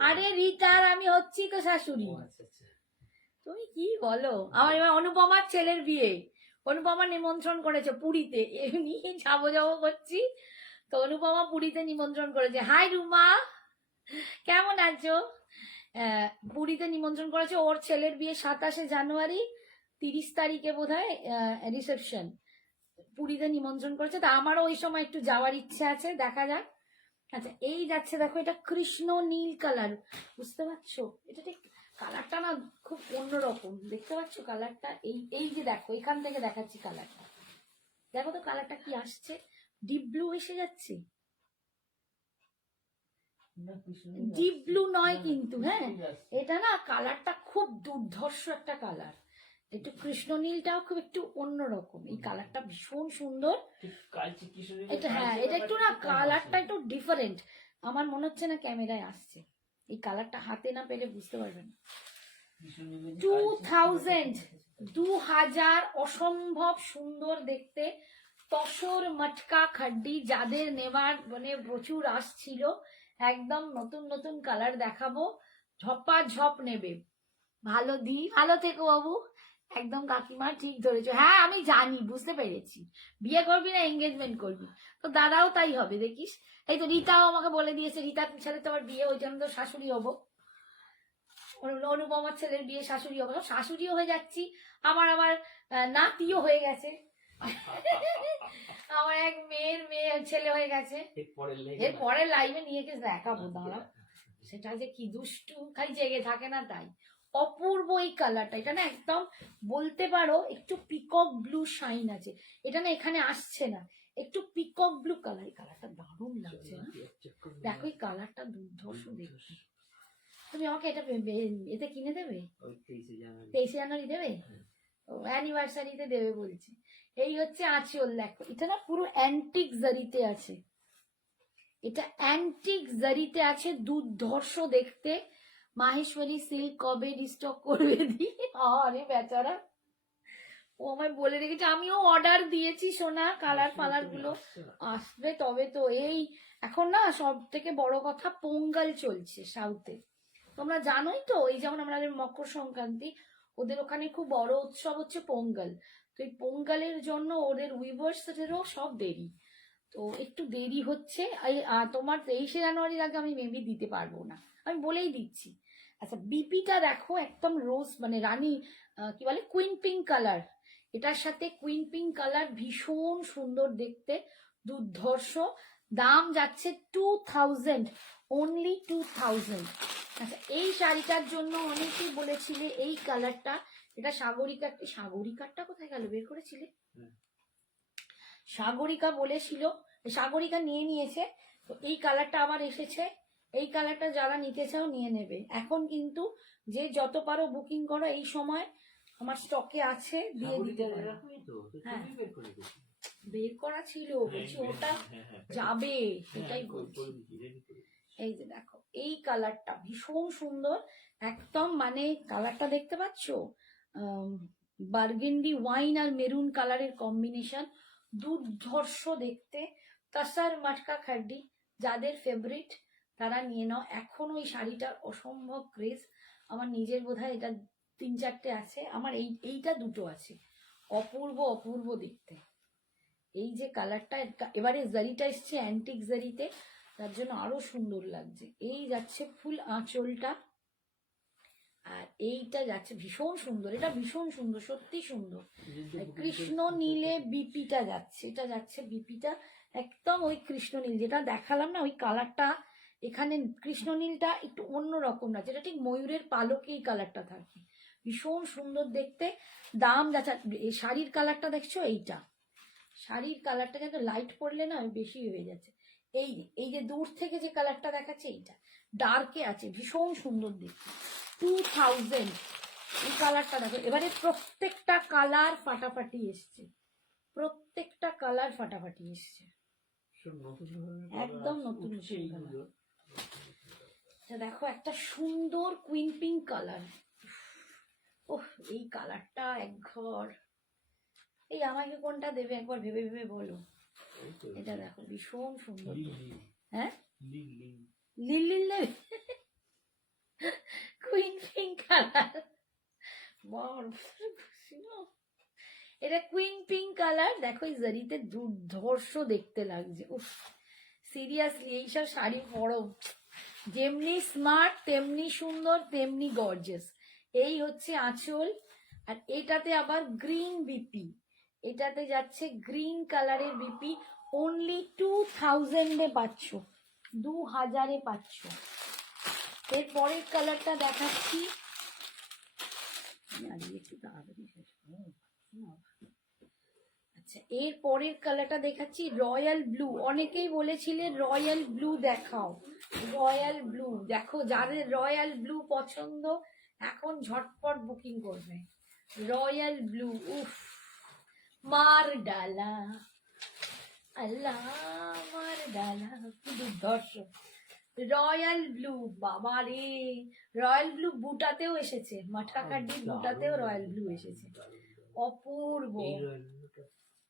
আরে রিতার আমি হচ্ছি তো শাশুড়ি। তুমি কি বলো, আমার এবার অনুপমার ছেলের বিয়ে, অনুপমা নিমন্ত্রণ করেছে পুরীতে, এমনি যাবো যাবো করছি তো অনুপমা পুরীতে নিমন্ত্রণ করেছে। হাই রুমা, কেমন আছো? পুরীতে নিমন্ত্রণ করেছে, ওর ছেলের বিয়ে 27শে জানুয়ারি, 30 তারিখে বোধ হয় রিসেপশন। পুরীতে নিমন্ত্রণ করেছে, তা আমারও ওই সময় একটু যাওয়ার ইচ্ছে আছে, দেখা যাক। আচ্ছা এই যাচ্ছে দেখো, এটা কৃষ্ণ নীল কালার, বুঝতে পারছো? এটা ঠিক কালারটা না খুব অন্যরকম, দেখতে পাচ্ছ কালারটা? এই এই যে দেখো, এখান থেকে দেখাচ্ছি কালারটা, দেখো তো কালারটা কি আসছে, ডিপ ব্লু এসে যাচ্ছে। ডিপ ব্লু নয় কিন্তু, হ্যাঁ এটা না কালারটা খুব দুর্ধর্ষ একটা কালার, একটু কৃষ্ণ নীলটাও খুব একটু অন্যরকম, এই কালারটা ভীষণ সুন্দর। এটা হ্যাঁ, এটা একটু না কালারটা একটু ডিফারেন্ট, আমার মনে হচ্ছে না ক্যামেরায় আসছে, এই কালারটা হাতে না পেলে বুঝতে পারবেন। 2000 অসম্ভব সুন্দর দেখতে তসর মটকা খাড্ডি, যাদের নেবার মানে প্রচুর আসছিল, একদম নতুন নতুন কালার দেখাবো, ঝপাঝপ নেবে। ভালো দি, ভালো থেকো বাবু, একদম কাকিমা ঠিক ধরেছো। হ্যাঁ আমি জানি, বুঝতে পেরেছি, বিয়ে করবি না এঙ্গেজমেন্ট করবি, তো দাদাও তাই হবে দেখিস। এই তো রিতাও আমাকে বলে দিয়েছে, রিতার ছেলে তো আমার বিয়ে, ওই জন্য তো শাশুড়ি হবো, অনুপমার ছেলের বিয়ে শাশুড়ি হবো, শাশুড়িও হয়ে যাচ্ছি, আমার আবার নাতিও হয়ে গেছে, আমার এক মেয়ের ছেলে হয়ে গেছে, এর পরের লাইভে নিয়ে গেছে দেখাবো, দাঁড়া সেটা যে কি দুষ্টু, খালি জেগে থাকে না তাই। অপূর্ব এই কালারটা, এটা না একদম বলতে পারো একটু পিকক ব্লু শাইন আছে, এটা না এখানে আসছে না, একটু পিকক ব্লু কালার, এই কালারটা দারুণ লাগছে না? দেখো এই কালারটা দুর্ধর্ষ দেখতে। তুমি আমাকে এটা এতে কিনে দেবে, 23 জানুয়ারি দেবে, অ্যানিভার্সারিতে দেবে বলছি। এই হচ্ছে আঁচল, দেখো এটা না পুরো অ্যান্টিক জারিতে আছে, এটা অ্যান্টিক জারিতে আছে, দুর্ধর্ষ দেখতে। মাহেশ্বরী সিল্ক কবে রিস্টক করবে দি, আরে বেচারা ও আমায় বলে রেখেছে, আমিও অর্ডার দিয়েছি সোনা, কালার ফালার গুলো আসবে তবে তো। এই এখন না সব থেকে বড় কথা, পোঙ্গল চলছে সাউথে, তোমরা জানোই তো, এই যেমন আমাদের মকর সংক্রান্তি, ওদের ওখানে খুব বড় উৎসব হচ্ছে পোঙ্গল, তো এই পোঙ্গলের জন্য ওদের উইভার্সেরও সব দেরি, তো একটু দেরি হচ্ছে। তোমার 23শে জানুয়ারির আগে আমি মেবি দিতে পারবো না, আমি বলেই দিচ্ছি। আচ্ছা বিপিটা দেখো, একদম রোজ মানে রানী কি বলে কুইন পিঙ্ক কালার, এটার সাথে কুইন পিঙ্ক কালার ভীষণ সুন্দর দেখতে, দুর্ধর্ষ। দাম যাচ্ছে 2000, অনলি 2000। আচ্ছা, এই শাড়িটার জন্য অনেকেই বলেছিলে এই কালারটা, এটা সাগরিকারটা কোথায় গেল, বের করেছিলে? সাগরিকা বলেছিল, সাগরিকা নিয়ে নিয়েছে। তো এই কালারটা আবার এসেছে, এই কালারটা যারা নিতে চাও নিয়ে নেবে। এখন কিন্তু যে যত পারো বুকিং করো, এই সময় আমার স্টকে আছে, দিয়ে দিতে পারো। হ্যাঁ, বের করা ছিল, বলছি ওটা যাবে, সেটাই বলছি। এই যে দেখো, এই কালারটা ভীষণ সুন্দর একদম, মানে কালারটা দেখতে পাচ্ছ, বার্গেন্ডি ওয়াইন আর মেরুন কালারের কম্বিনেশন, দুর্ধর্ষ দেখতে। তাসার মাটকা খাড্ডি যাদের ফেভারিট তারা নিয়ে নাও। এখন ওই শাড়িটার অসম্ভব ক্রেজ, আমার নিজের বোধহয় এটা 3-4টে আছে, আমার এইটা 2টো আছে, অপূর্ব অপূর্ব দেখতে। এই যে কালারটা, এবারে জারিটা এসছে অ্যান্টিক জারিতে, তার জন্য আরো সুন্দর লাগছে। এই যাচ্ছে ফুল আঁচলটা, আর এইটা যাচ্ছে ভীষণ সুন্দর, এটা ভীষণ সুন্দর, সত্যি সুন্দর। কৃষ্ণ নীলে বিপিটা যাচ্ছে, এটা যাচ্ছে বিপিটা একদম ওই কৃষ্ণ নীল যেটা দেখালাম না, ওই কালারটা। এখানে কৃষ্ণ নীলটা একটু অন্যরকম না, যেটা ঠিক ময়ূরের পালকে এই কালারটা থাকে, ভীষণ সুন্দর দেখতে। দাম যাচ্ছে, শাড়ির কালারটা দেখছো, এইটা শাড়ির কালারটা কিন্তু লাইট পড়লে না বেশি হয়ে যাচ্ছে। এই যে দূর থেকে যে কালারটা দেখাচ্ছে, এইটা ডার্কে আছে, ভীষণ সুন্দর দেখতে। 2000, এই কালারটা দেখো। এবারে প্রত্যেকটা কালার ফাটাফাটি এসছে, প্রত্যেকটা কালার ফাটাফাটি এসছে, একদম নতুন কালার। দেখো একটা সুন্দর কুইন পিঙ্ক কালার, ওহ এই কালারটা একঘর। এই আমাকে কোনটা দেবে একবার ভেবে ভেবে বলো। এটা দেখো ভীষণ সুন্দর। হ্যাঁ, লিলি নেবে, কুইন পিঙ্ক কালার, এটা কুইন পিঙ্ক কালার। দেখো এই জারিতে দুর্ধর্ষ দেখতে লাগছে, উফ সিরিয়াসলি এইসব শাড়ি পরো, যেমনি স্মার্ট তেমনি সুন্দর তেমনি গর্জিয়াস। এই হচ্ছে আঁচল, আর এটাতে আবার গ্রিন বিপি, এটাতে যাচ্ছে গ্রিন কালারের বিপি, অনলি 2000 পাচ্ছ, 2000 পাচ্ছ। এর পরের কালারটা দেখাচ্ছি, একটু তাড়াতাড়ি শেষ করো। আচ্ছা, এর পরের কালারটা দেখাচ্ছি রয়্যাল ব্লু। অনেকেই বলেছিলে রয়্যাল ব্লু দেখাও, রয়্যাল ব্লু দেখো, যাদের রয়্যাল ব্লু পছন্দ এখন ঝটপট বুকিং করবে। রয়্যাল ব্লু, উফ মার ডালা, আল্লাহ মার ডালা, কি দুর্ধর্ষ। রয়্যাল ব্লু, বাবা রে, রয়্যাল ব্লু বুটাতেও এসেছে, মাটকা কাড্ডির বুটাতেও রয়্যাল ব্লু এসেছে, অপূর্ব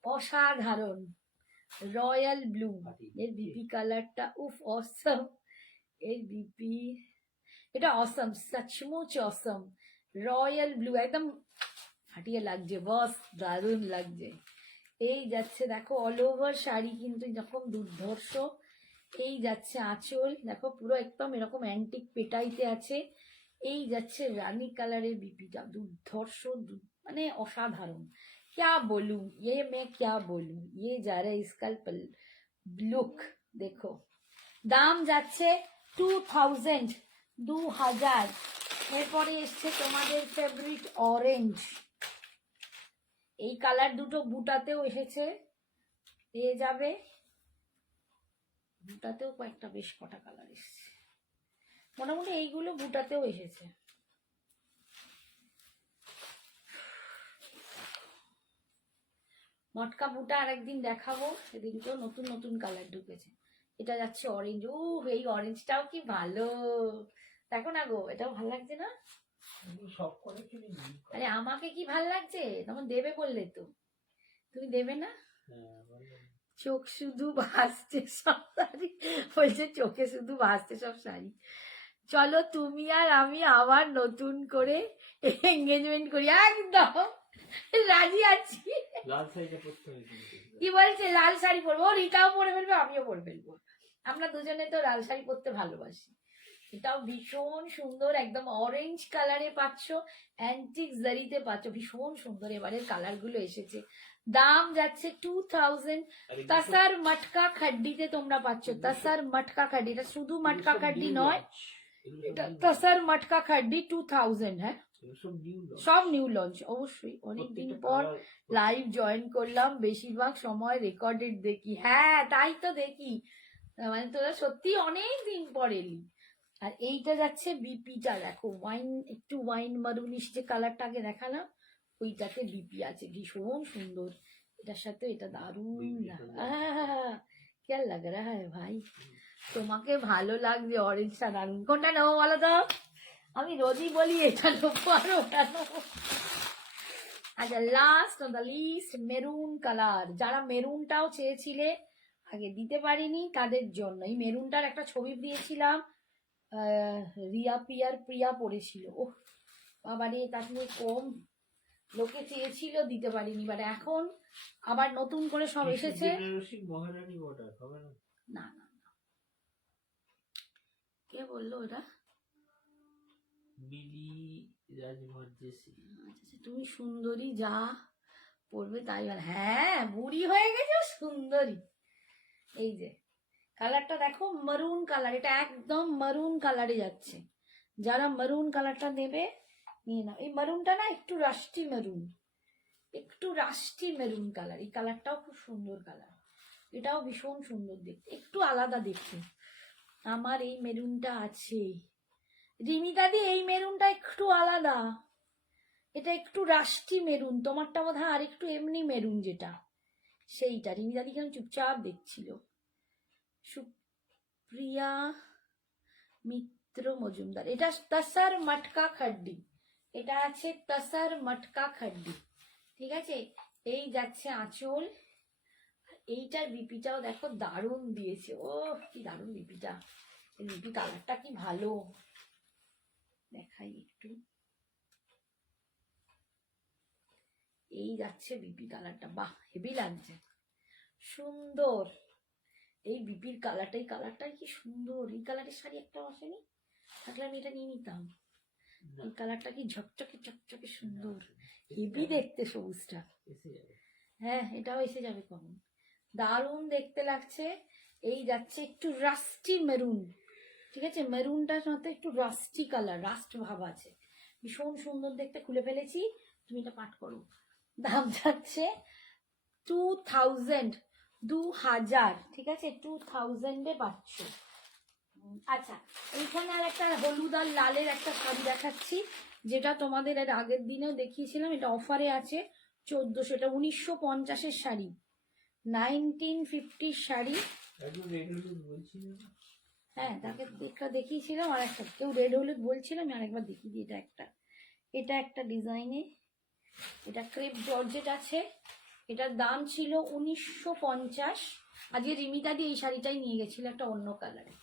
অসাধারণ। রয়্যাল ব্লু, এর বিপি কালারটা উফ অসম, এর বিপি এটা অসম, সচমুচ অসম। রয়্যাল ব্লু একদম ফাটিয়ে লাগছে, বস দারুণ লাগছে। এই যাচ্ছে দেখো অল ওভার শাড়ি কিন্তু এরকম দুর্ধর্ষ। এই যাচ্ছে আঁচল, দেখো পুরো একদম এরকম অ্যান্টিক পেটাইতে আছে। এই যাচ্ছে রানী কালারের বিপিটা, দুর্ধর্ষ, মানে অসাধারণ। क्या बोलूं, ये मैं क्या बोलूं, ये जा रहा है इसका लुक देखो। দাম যাচ্ছে 2000, 2000। এরপরে এসছে তোমাদের ফেভারিট অরেঞ্জ, এই কালার দুটো বুটাতেও এসেছে, পেয়ে যাবে। বুটাতেও কয়েকটা বেশ কটা কালার এসছে, মোটামুটি এইগুলো বুটাতেও এসেছে। মটকা বুটা আরেকদিন দেখাবো, সেদিনকেও নতুন নতুন কালার ঢুকেছে। এটা যাচ্ছে অরেঞ্জ, এই অরেঞ্জটাও কি ভালো, দেখো না গো, এটাও ভালো লাগছে না? আরে আমাকে কি ভাল লাগছে, তখন দেবে বললে তো, তুমি দেবে না? চোখ শুধু ভাসছে সব শাড়ি, বলছে চোখে শুধু ভাসছে সব শাড়ি। চলো তুমি আর আমি আবার নতুন করে এঙ্গেজমেন্ট করি, একদম রাজি আছি। কি বলছে লাল শাড়ি পরবো, রিতাও পরে ফেলবে, আমিও পরে ফেলবো, আমরা দুজনে তো লাল শাড়ি পরতে ভালোবাসি। এটাও ভীষণ সুন্দর, একদম অরেঞ্জ কালারে পাচ্ছ, অ্যান্টিক জারিতে পাচ্ছ, ভীষণ সুন্দর। এবারে কালার গুলো এসেছে, দাম যাচ্ছে 2000। তাসার মটকা খাড্ডিতে তোমরা পাচ্ছ, তাসার মটকা খাড্ডি, এটা শুধু মটকা খাড্ডি নয়, এটা তাসার মটকা খাড্ডি 2000। হ্যাঁ, সব নিউ লঞ্চ। অবশ্যই অনেকদিন পর লাইভ জয়েন করলাম, বেশিরভাগ সময় রেকর্ডেড দেখি। হ্যাঁ তাই তো দেখি, মানে তোরা সত্যি অনেক দিন পর এলি। আর এইটা যাচ্ছে বিপিটা, দেখো ওয়াইন, একটু ওয়াইন মারুনিশ যে কালারটাকে দেখালাম, ওইটাতে বিপি আছে, ভীষণ সুন্দর। এটার সাথে এটা দারুণ কেমন লাগে রা হ্যাঁ ভাই, তোমাকে ভালো লাগবে, অরেঞ্জটা দারুণ। কোনটা নেবো বলো তো? আমি রোজই বলি এটা নেবো আর ওটা নেবো। আচ্ছা, last on the list maroon colour. যারা মেরুনটাও চেয়েছিলে, আগে দিতে পারিনি তাদের জন্য এই মেরুনটার একটা ছবি দিয়েছিলাম, রিয়া প্রিয়া পড়েছিল। ওহ বাবারে, তার থেকে কম লোকে চেয়েছিল, দিতে পারিনি। বাট এখন আবার নতুন করে সব এসেছে। মহারানী বর্ডার হবে না? না না, কে বললো এটা? বিলি রাজমার্জেসি। আচ্ছা, তুমি সুন্দরী, যা পড়বে তাই বল। হ্যাঁ, বুড়ি হয়ে গেছে সুন্দরী। এই যে কালারটা দেখো, মারুন কালার, এটা একদম মারুন কালারে যাচ্ছে। যারা মারুন কালারটা নেবে নিয়ে নাও। এই মারুনটা না একটু রাস্টি মেরুন, একটু রাস্টি মেরুন কালার। এই কালারটাও খুব সুন্দর কালার, এটাও ভীষণ সুন্দর দেখতে, একটু আলাদা দেখতে। আমার এই মেরুনটা আছে রিমি দাদি, এই মেরুনটা একটু আলাদা, এটা একটু রাস্টি মেরুন। তোমারটা বোধ হয় আর একটু এমনি মেরুন, যেটা সেইটা। রিমি দাদি কেন চুপচাপ দেখছিল। সুপ্রিয়া মিত্র মজুমদার, এটা তাসার মটকা খাড্ডি, এটা আছে তাসার মটকা খাড্ডি। ঠিক আছে, এই যাচ্ছে আঁচল। এইটার বিপিটাও দেখো দারুণ দিয়েছে। ও কি দারুণ বিপিটা, বিপি কালারটা কি ভালো, দেখাই একটু। এই যাচ্ছে বিপি কালারটা, বাহ হেভি লাগছে, সুন্দর। এই বিপির কালারটা, এই কালারটাই কি সুন্দর। এই কালারের শাড়ি একটা আসেনি, থাকলে আমি এটা নিয়ে নিতাম। এই কালারটা কি ঝকঝকে চকচকে সুন্দর, হেভি দেখতে সবুজটা। হ্যাঁ, এটাও এসে যাবে কখন, দারুণ দেখতে লাগছে। এই যাচ্ছে একটু রাস্টি মেরুন। ঠিক আছে, মেরুনটার সাথে একটু রাস্টি কালার, রাস্ট ভাব আছে, ভীষণ সুন্দর দেখতে। খুলে ফেলেছি, তুমি এটা পাঠ করো। দাম যাচ্ছে 2000, 2000। ঠিক আছে, 2000-এ পাচ্ছ। আচ্ছা, এইখানে আর একটা হলুদ আর লালের একটা শাড়ি দেখাচ্ছি, যেটা তোমাদের এর আগের দিনেও দেখিয়েছিলাম। এটা অফারে আছে 1400, এটা 1950-এর শাড়ি, 1950 শাড়ি। হ্যাঁ, তাকে একটা দেখিয়েছিলাম, আর একটা কেউ রেড হলুদ বলছিলাম, আর একবার দেখিয়ে দিই। এটা একটা ডিজাইনে, এটা ক্রেপ জর্জেট আছে। এটার দাম ছিল 1950। আজকে রিমিতাদি এই শাড়িটাই নিয়ে গেছিল, একটা অন্য কালারে।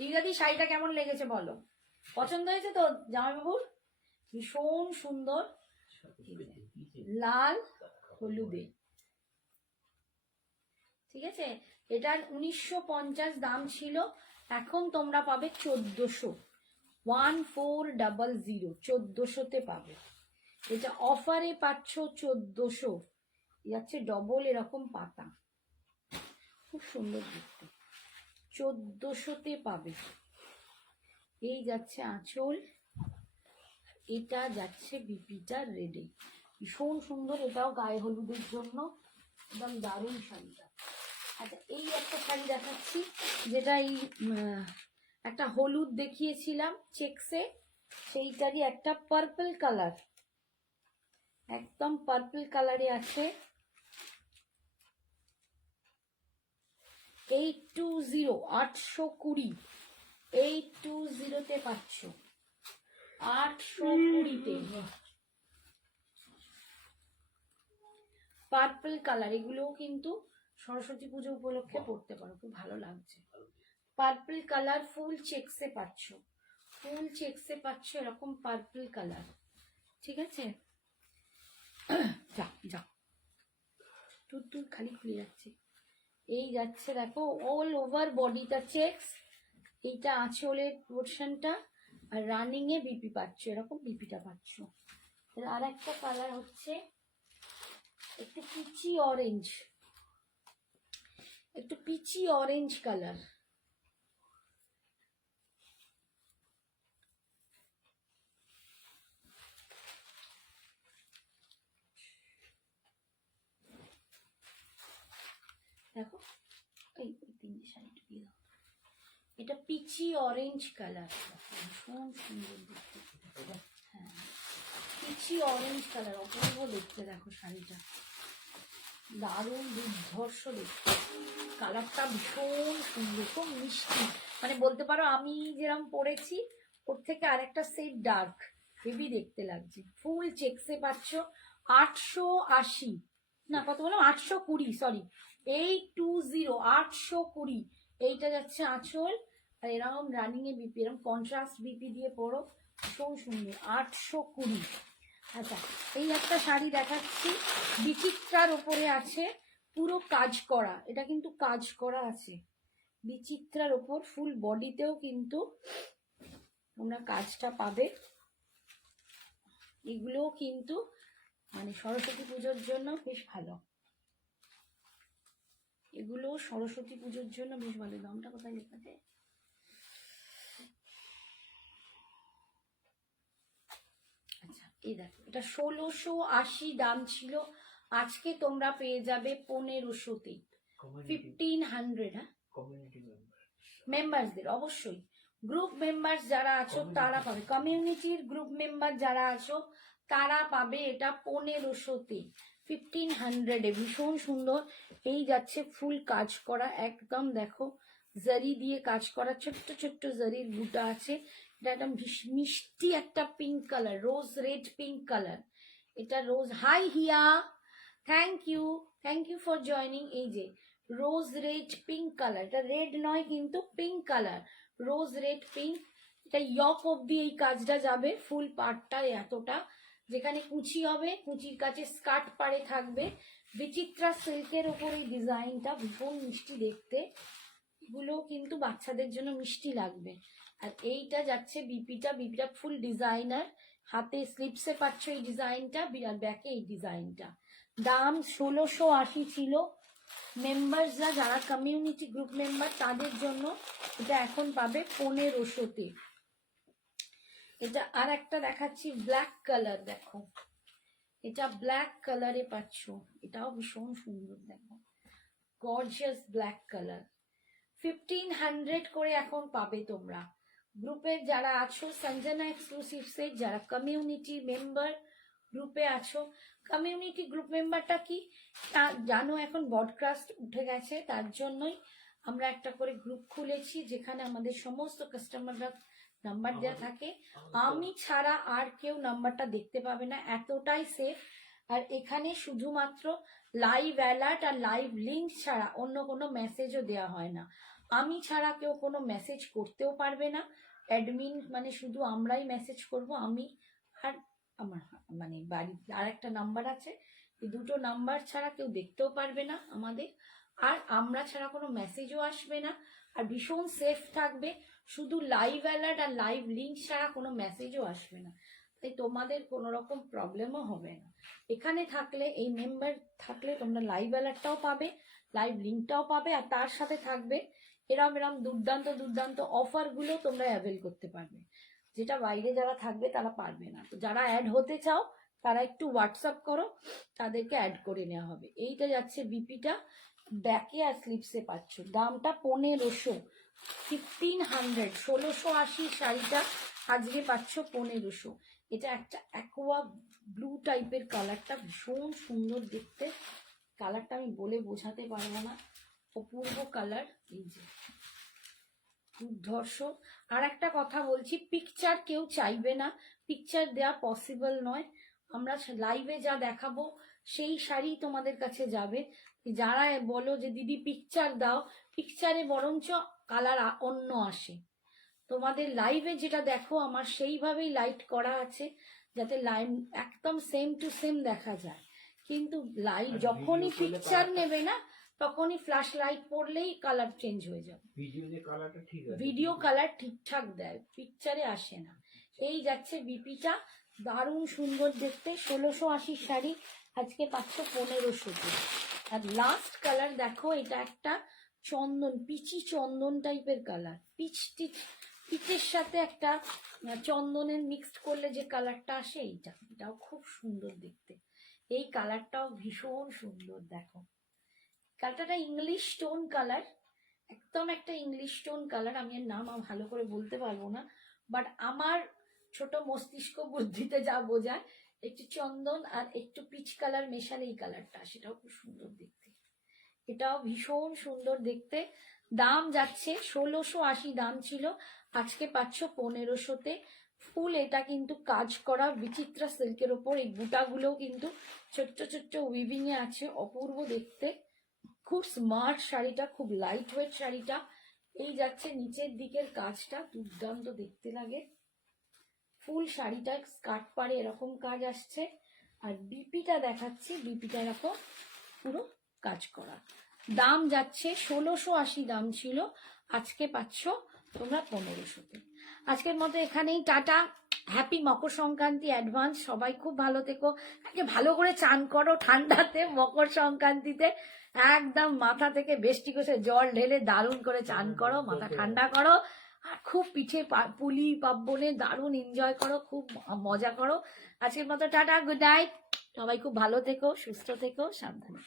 রিমিতাদি শাড়িটা কেমন লেগেছে বলো? পছন্দ হয়েছে তো জামাইবাবুর? ভীষণ সুন্দর, লাল হলুদে। ঠিক আছে, এটার 1950 দাম ছিল, এখন তোমরা পাবে 1400, 1400, 1400-তে পাবে। এটা অফারে পাচ্ছ 1400, যাচ্ছে ডবল এরকম পাতা, খুব সুন্দর দেখতে, 1400-তে পাবে। এই যাচ্ছে আঁচল, এটা যাচ্ছে বিপিটা রেডে, ভীষণ সুন্দর। এটাও গায়ে হলুদের জন্য একদম দারুণ শাড়িটা। আচ্ছা, এই একটা শাড়ি দেখাচ্ছি, যেটা এই একটা হলুদ দেখিয়েছিলাম চেকসে, সেইটারই একটা পার্পল কালার, একদম পার্পল কালারে আছে। 820, 820, 820-তে পাচ্ছ, 820-তে পার্পল কালার। এগুলোও কিন্তু সরস্বতী পুজো উপলক্ষে পড়তে পারো, খুব ভালো লাগছে। পার্পল কালার ফুল চেকসে পাচ্ছ, ফুল চেকসে পাচ্ছ এরকম পার্পল কালার। ঠিক আছে, যা যা তুই খালি খুলে যাচ্ছে। এই যাচ্ছে দেখো অল ওভার বডিটা চেকস, এইটা আঁচলের পোর্শনটা, আর রানিং এ বিপি পাচ্ছ, এরকম বিপিটা পাচ্ছ। আর একটা কালার হচ্ছে একটু পিচি অরেঞ্জ, একটু পিচি অরেঞ্জ কালার। দেখো এই তিনটে শাড়ি দিয়ে দাও। এটা পিচি অরেঞ্জ কালার, ভীষণ সুন্দর দেখতে। হ্যাঁ পিচি অরেঞ্জ কালার, অপূর্ব দেখতে। দেখো শাড়িটা দারুণ দুর্ধর্ষ দেখতে, কালারটা ভীষণ সুন্দর, খুব মিষ্টি। মানে বলতে পারো আমি যেরকম পরেছি ওর থেকে আরেকটা সেট ডার্ক, হেভি দেখতে লাগছে। ফুল চেকসে পাচ্ছ 880, না কত বলো 820, সরি 820, 820। এইটা যাচ্ছে আঁচল, আর এরকম রানিং এ বিপি, এরকম কন্ট্রাস্ট বিপি দিয়ে পরো, ভীষণ সুন্দর। 820। আচ্ছা এই একটা শাড়ি দেখাচ্ছি, বিচিত্রার ওপরে আছে, পুরো কাজ করা। এটা কিন্তু কাজ করা আছে বিচিত্রার ওপর, ফুল বডিতেও কিন্তু তোমরা কাজটা পাবে। এগুলোও কিন্তু মানে সরস্বতী পুজোর জন্য বেশ ভালো, এগুলো সরস্বতী পুজোর জন্য বেশ ভালো। দামটা কোথায় লেখা আছে? আচ্ছা এই দেখো, এটা 1680 দাম ছিল, আজকে তোমরা পেয়ে যাবে 1500-তে, 1500। হ্যাঁ মেম্বারসদের অবশ্যই, গ্রুপ মেম্বার্স যারা আছো তারা পাবে, কমিউনিটির গ্রুপ মেম্বার যারা আছো তারা পাবে এটা 1500-তে, 1500-এ। ভীষণ সুন্দর। এই যাচ্ছে ফুল কাজ করা একদম, দেখো জারি দিয়ে কাজ করা, ছোট্ট ছোট্ট জারির বুটা আছে। এটা একদম মিষ্টি একটা pink colour, rose red pink colour. এটা rose, hi Hiya, thank you for joining. এই যে রোজ রেড পিঙ্ক কালার, এটা রেড নয় কিন্তু pink colour, rose red pink. এটা ইয়ক অব্দি এই কাজটা যাবে, ফুল পাড়টা এতটা, যেখানে কুচি হবে কুচির কাছে স্কার্ট পাড়ে থাকবে। বিচিত্রা সিল্কের ওপর এই ডিজাইনটা ভীষণ মিষ্টি দেখতে, এগুলো কিন্তু বাচ্চাদের জন্য মিষ্টি লাগবে। আর এইটা যাচ্ছে বিপিটা, বিপিটা ফুল ডিজাইনার, হাতে স্লিপসে পাচ্ছ এই ডিজাইনটা, বিরাট ব্যাকে এই ডিজাইনটা। দাম 1680 ছিল। মেম্বারসরা যারা কমিউনিটি গ্রুপ মেম্বার তাদের জন্য এটা এখন পাবে 1500-তে। এটা আর একটা দেখাচ্ছি ব্ল্যাক কালার, দেখো এটা ব্ল্যাক কালারে পাচ্ছ, এটাও ভীষণ সুন্দর, দেখো গর্জিয়াস ব্ল্যাক কালার। 1500 করে এখন পাবে তোমরা। গ্রুপের যারা আছো, সঞ্জনা এক্সক্লুসিভ সেট, যারা কমিউনিটি মেম্বার গ্রুপে আছো, কমিউনিটি গ্রুপ মেম্বারটা কি তা জানো, এখন ব্রডকাস্ট উঠে গেছে, তার জন্যই আমরা একটা করে গ্রুপ খুলেছি যেখানে আমাদের সমস্ত কাস্টমাররা নাম্বার দেওয়া থাকে। আমি ছাড়া আর কেউ নাম্বারটা দেখতে পাবে না, এতটাই সেফ। আর এখানে শুধুমাত্র লাইভ অ্যালার্ট আর লাইভ লিঙ্ক ছাড়া অন্য কোনো মেসেজও দেওয়া হয় না। আমি ছাড়া কেউ কোনো মেসেজ করতেও পারবে না, অ্যাডমিন মানে শুধু আমরাই মেসেজ করব, আমি আর আমার মানে বাড়ির আর একটা নাম্বার আছে, এই দুটো নাম্বার ছাড়া কেউ দেখতেও পারবে না আমাদের, আর আমরা ছাড়া কোনো মেসেজও আসবে না, আর ভীষণ সেফ থাকবে। শুধু লাইভ অ্যালার্ট আর লাইভ লিঙ্ক ছাড়া কোনো মেসেজও আসবে না, তাই তোমাদের কোনো রকম প্রবলেমও হবে না। এখানে থাকলে, এই মেম্বার থাকলে তোমরা লাইভ অ্যালার্টটাও পাবে, লাইভ লিঙ্কটাও পাবে, আর তার সাথে থাকবে এরম দুর্দান্ত দুর্দান্ত অফারগুলো তোমরা অ্যাভেল করতে পারবে, যেটা বাইরে যারা থাকবে তারা পারবে না। তো যারা অ্যাড হতে চাও তারা একটু হোয়াটসঅ্যাপ করো, তাদেরকে অ্যাড করে নেওয়া হবে। এইটা যাচ্ছে বিপিটা, ব্যাকে আর স্লিপসে পাচ্ছ, দামটা 1500, 1500, 1680 শাড়িটা আজকে পাচ্ছ 1500। এটা একটা অ্যাকোয়া ব্লু টাইপের কালারটা, ভীষণ সুন্দর দেখতে, কালারটা আমি বলে বোঝাতে পারবো না, অপূর্ব কালার। এই যে দুর্ধর্ষ। আর একটা কথা বলছি, পিকচার কেউ চাইবে না, পিকচার দেওয়া পসিবল নয়, আমরা লাইভে যা দেখাবো সেই শাড়ি তোমাদের কাছে যাবে। যারা বলো যে দিদি পিকচার দাও, পিকচারে বরঞ্চ কালার অন্য আসে, তোমাদের লাইভে যেটা দেখো আমার সেইভাবেই লাইট করা আছে, যাতে লাইভ একদম সেম টু সেম দেখা যায়। কিন্তু লাইভ যখনই পিকচার নেবে না, তখনই ফ্ল্যাশ লাইট পড়লেই কালার চেঞ্জ হয়ে যাবে, ভিডিও কালার ঠিকঠাক দেয়, পিকচারে আসে না। এই যাচ্ছে বিপিটা, দারুণ সুন্দর দেখতে, 1680 শাড়ি আজকে পাচ্ছ 1500-তে। আর লাস্ট কালার দেখো, এটা একটা চন্দন, পিচি চন্দন টাইপের কালার, পিচের সাথে একটা চন্দনের মিক্সড করলে যে কালারটা আসে, এটাও খুব সুন্দর দেখতে। এই কালারটাও ভীষণ সুন্দর। দেখো কালারটা ইংলিশ স্টোন কালার, একদম একটা ইংলিশ স্টোন কালার। আমি এর নাম ভালো করে বলতে পারবো না, বাট আমার ছোট মস্তিষ্ক বুদ্ধিতে যা বোঝায়, একটু চন্দন আর একটু পিচ কালার মেশালে এই কালারটা, সেটাও খুব সুন্দর দেখতে। এটাও ভীষণ সুন্দর দেখতে। দাম যাচ্ছে 1680 দাম ছিল, আজকে পাচ্ছ 1500-তে। ফুল এটা কিন্তু কাজ করা বিচিত্রা সিল্কের ওপর, এই বুটাগুলোও কিন্তু ছোট্ট ছোট্ট উইভিং এ আছে, অপূর্ব দেখতে। খুব স্মার্ট শাড়িটা, খুব লাইট ওয়েট শাড়িটা। এই যাচ্ছে নিচের দিকের কাজটা, দুর্দান্ত দেখতে লাগে। ফুল শাড়িটা স্কার্ট পাড়ে এরকম কাজ আসছে, আর বিপিটা দেখাচ্ছি, বিপিটা এরকম পুরো কাজ করা। দাম যাচ্ছে 1680 দাম ছিল, আজকে পাচ্ছ তোমরা 1500-তে। আজকের মতো এখানেই tata, happy Makar Sankranti advance. সবাই খুব ভালো থেকো, আগে ভালো করে চান করো ঠান্ডাতে, মকর সংক্রান্তিতে একদম মাথা থেকে বেষ্টি কষে জল ঢেলে দারুণ করে চান করো, মাথা ঠান্ডা করো, আর খুব পিঠে পুলি পার্বণে দারুণ এনজয় করো, খুব মজা করো। আজকের মতো টাটা, গুড নাইট, সবাই খুব ভালো থেকো, সুস্থ থেকো, সাবধানে।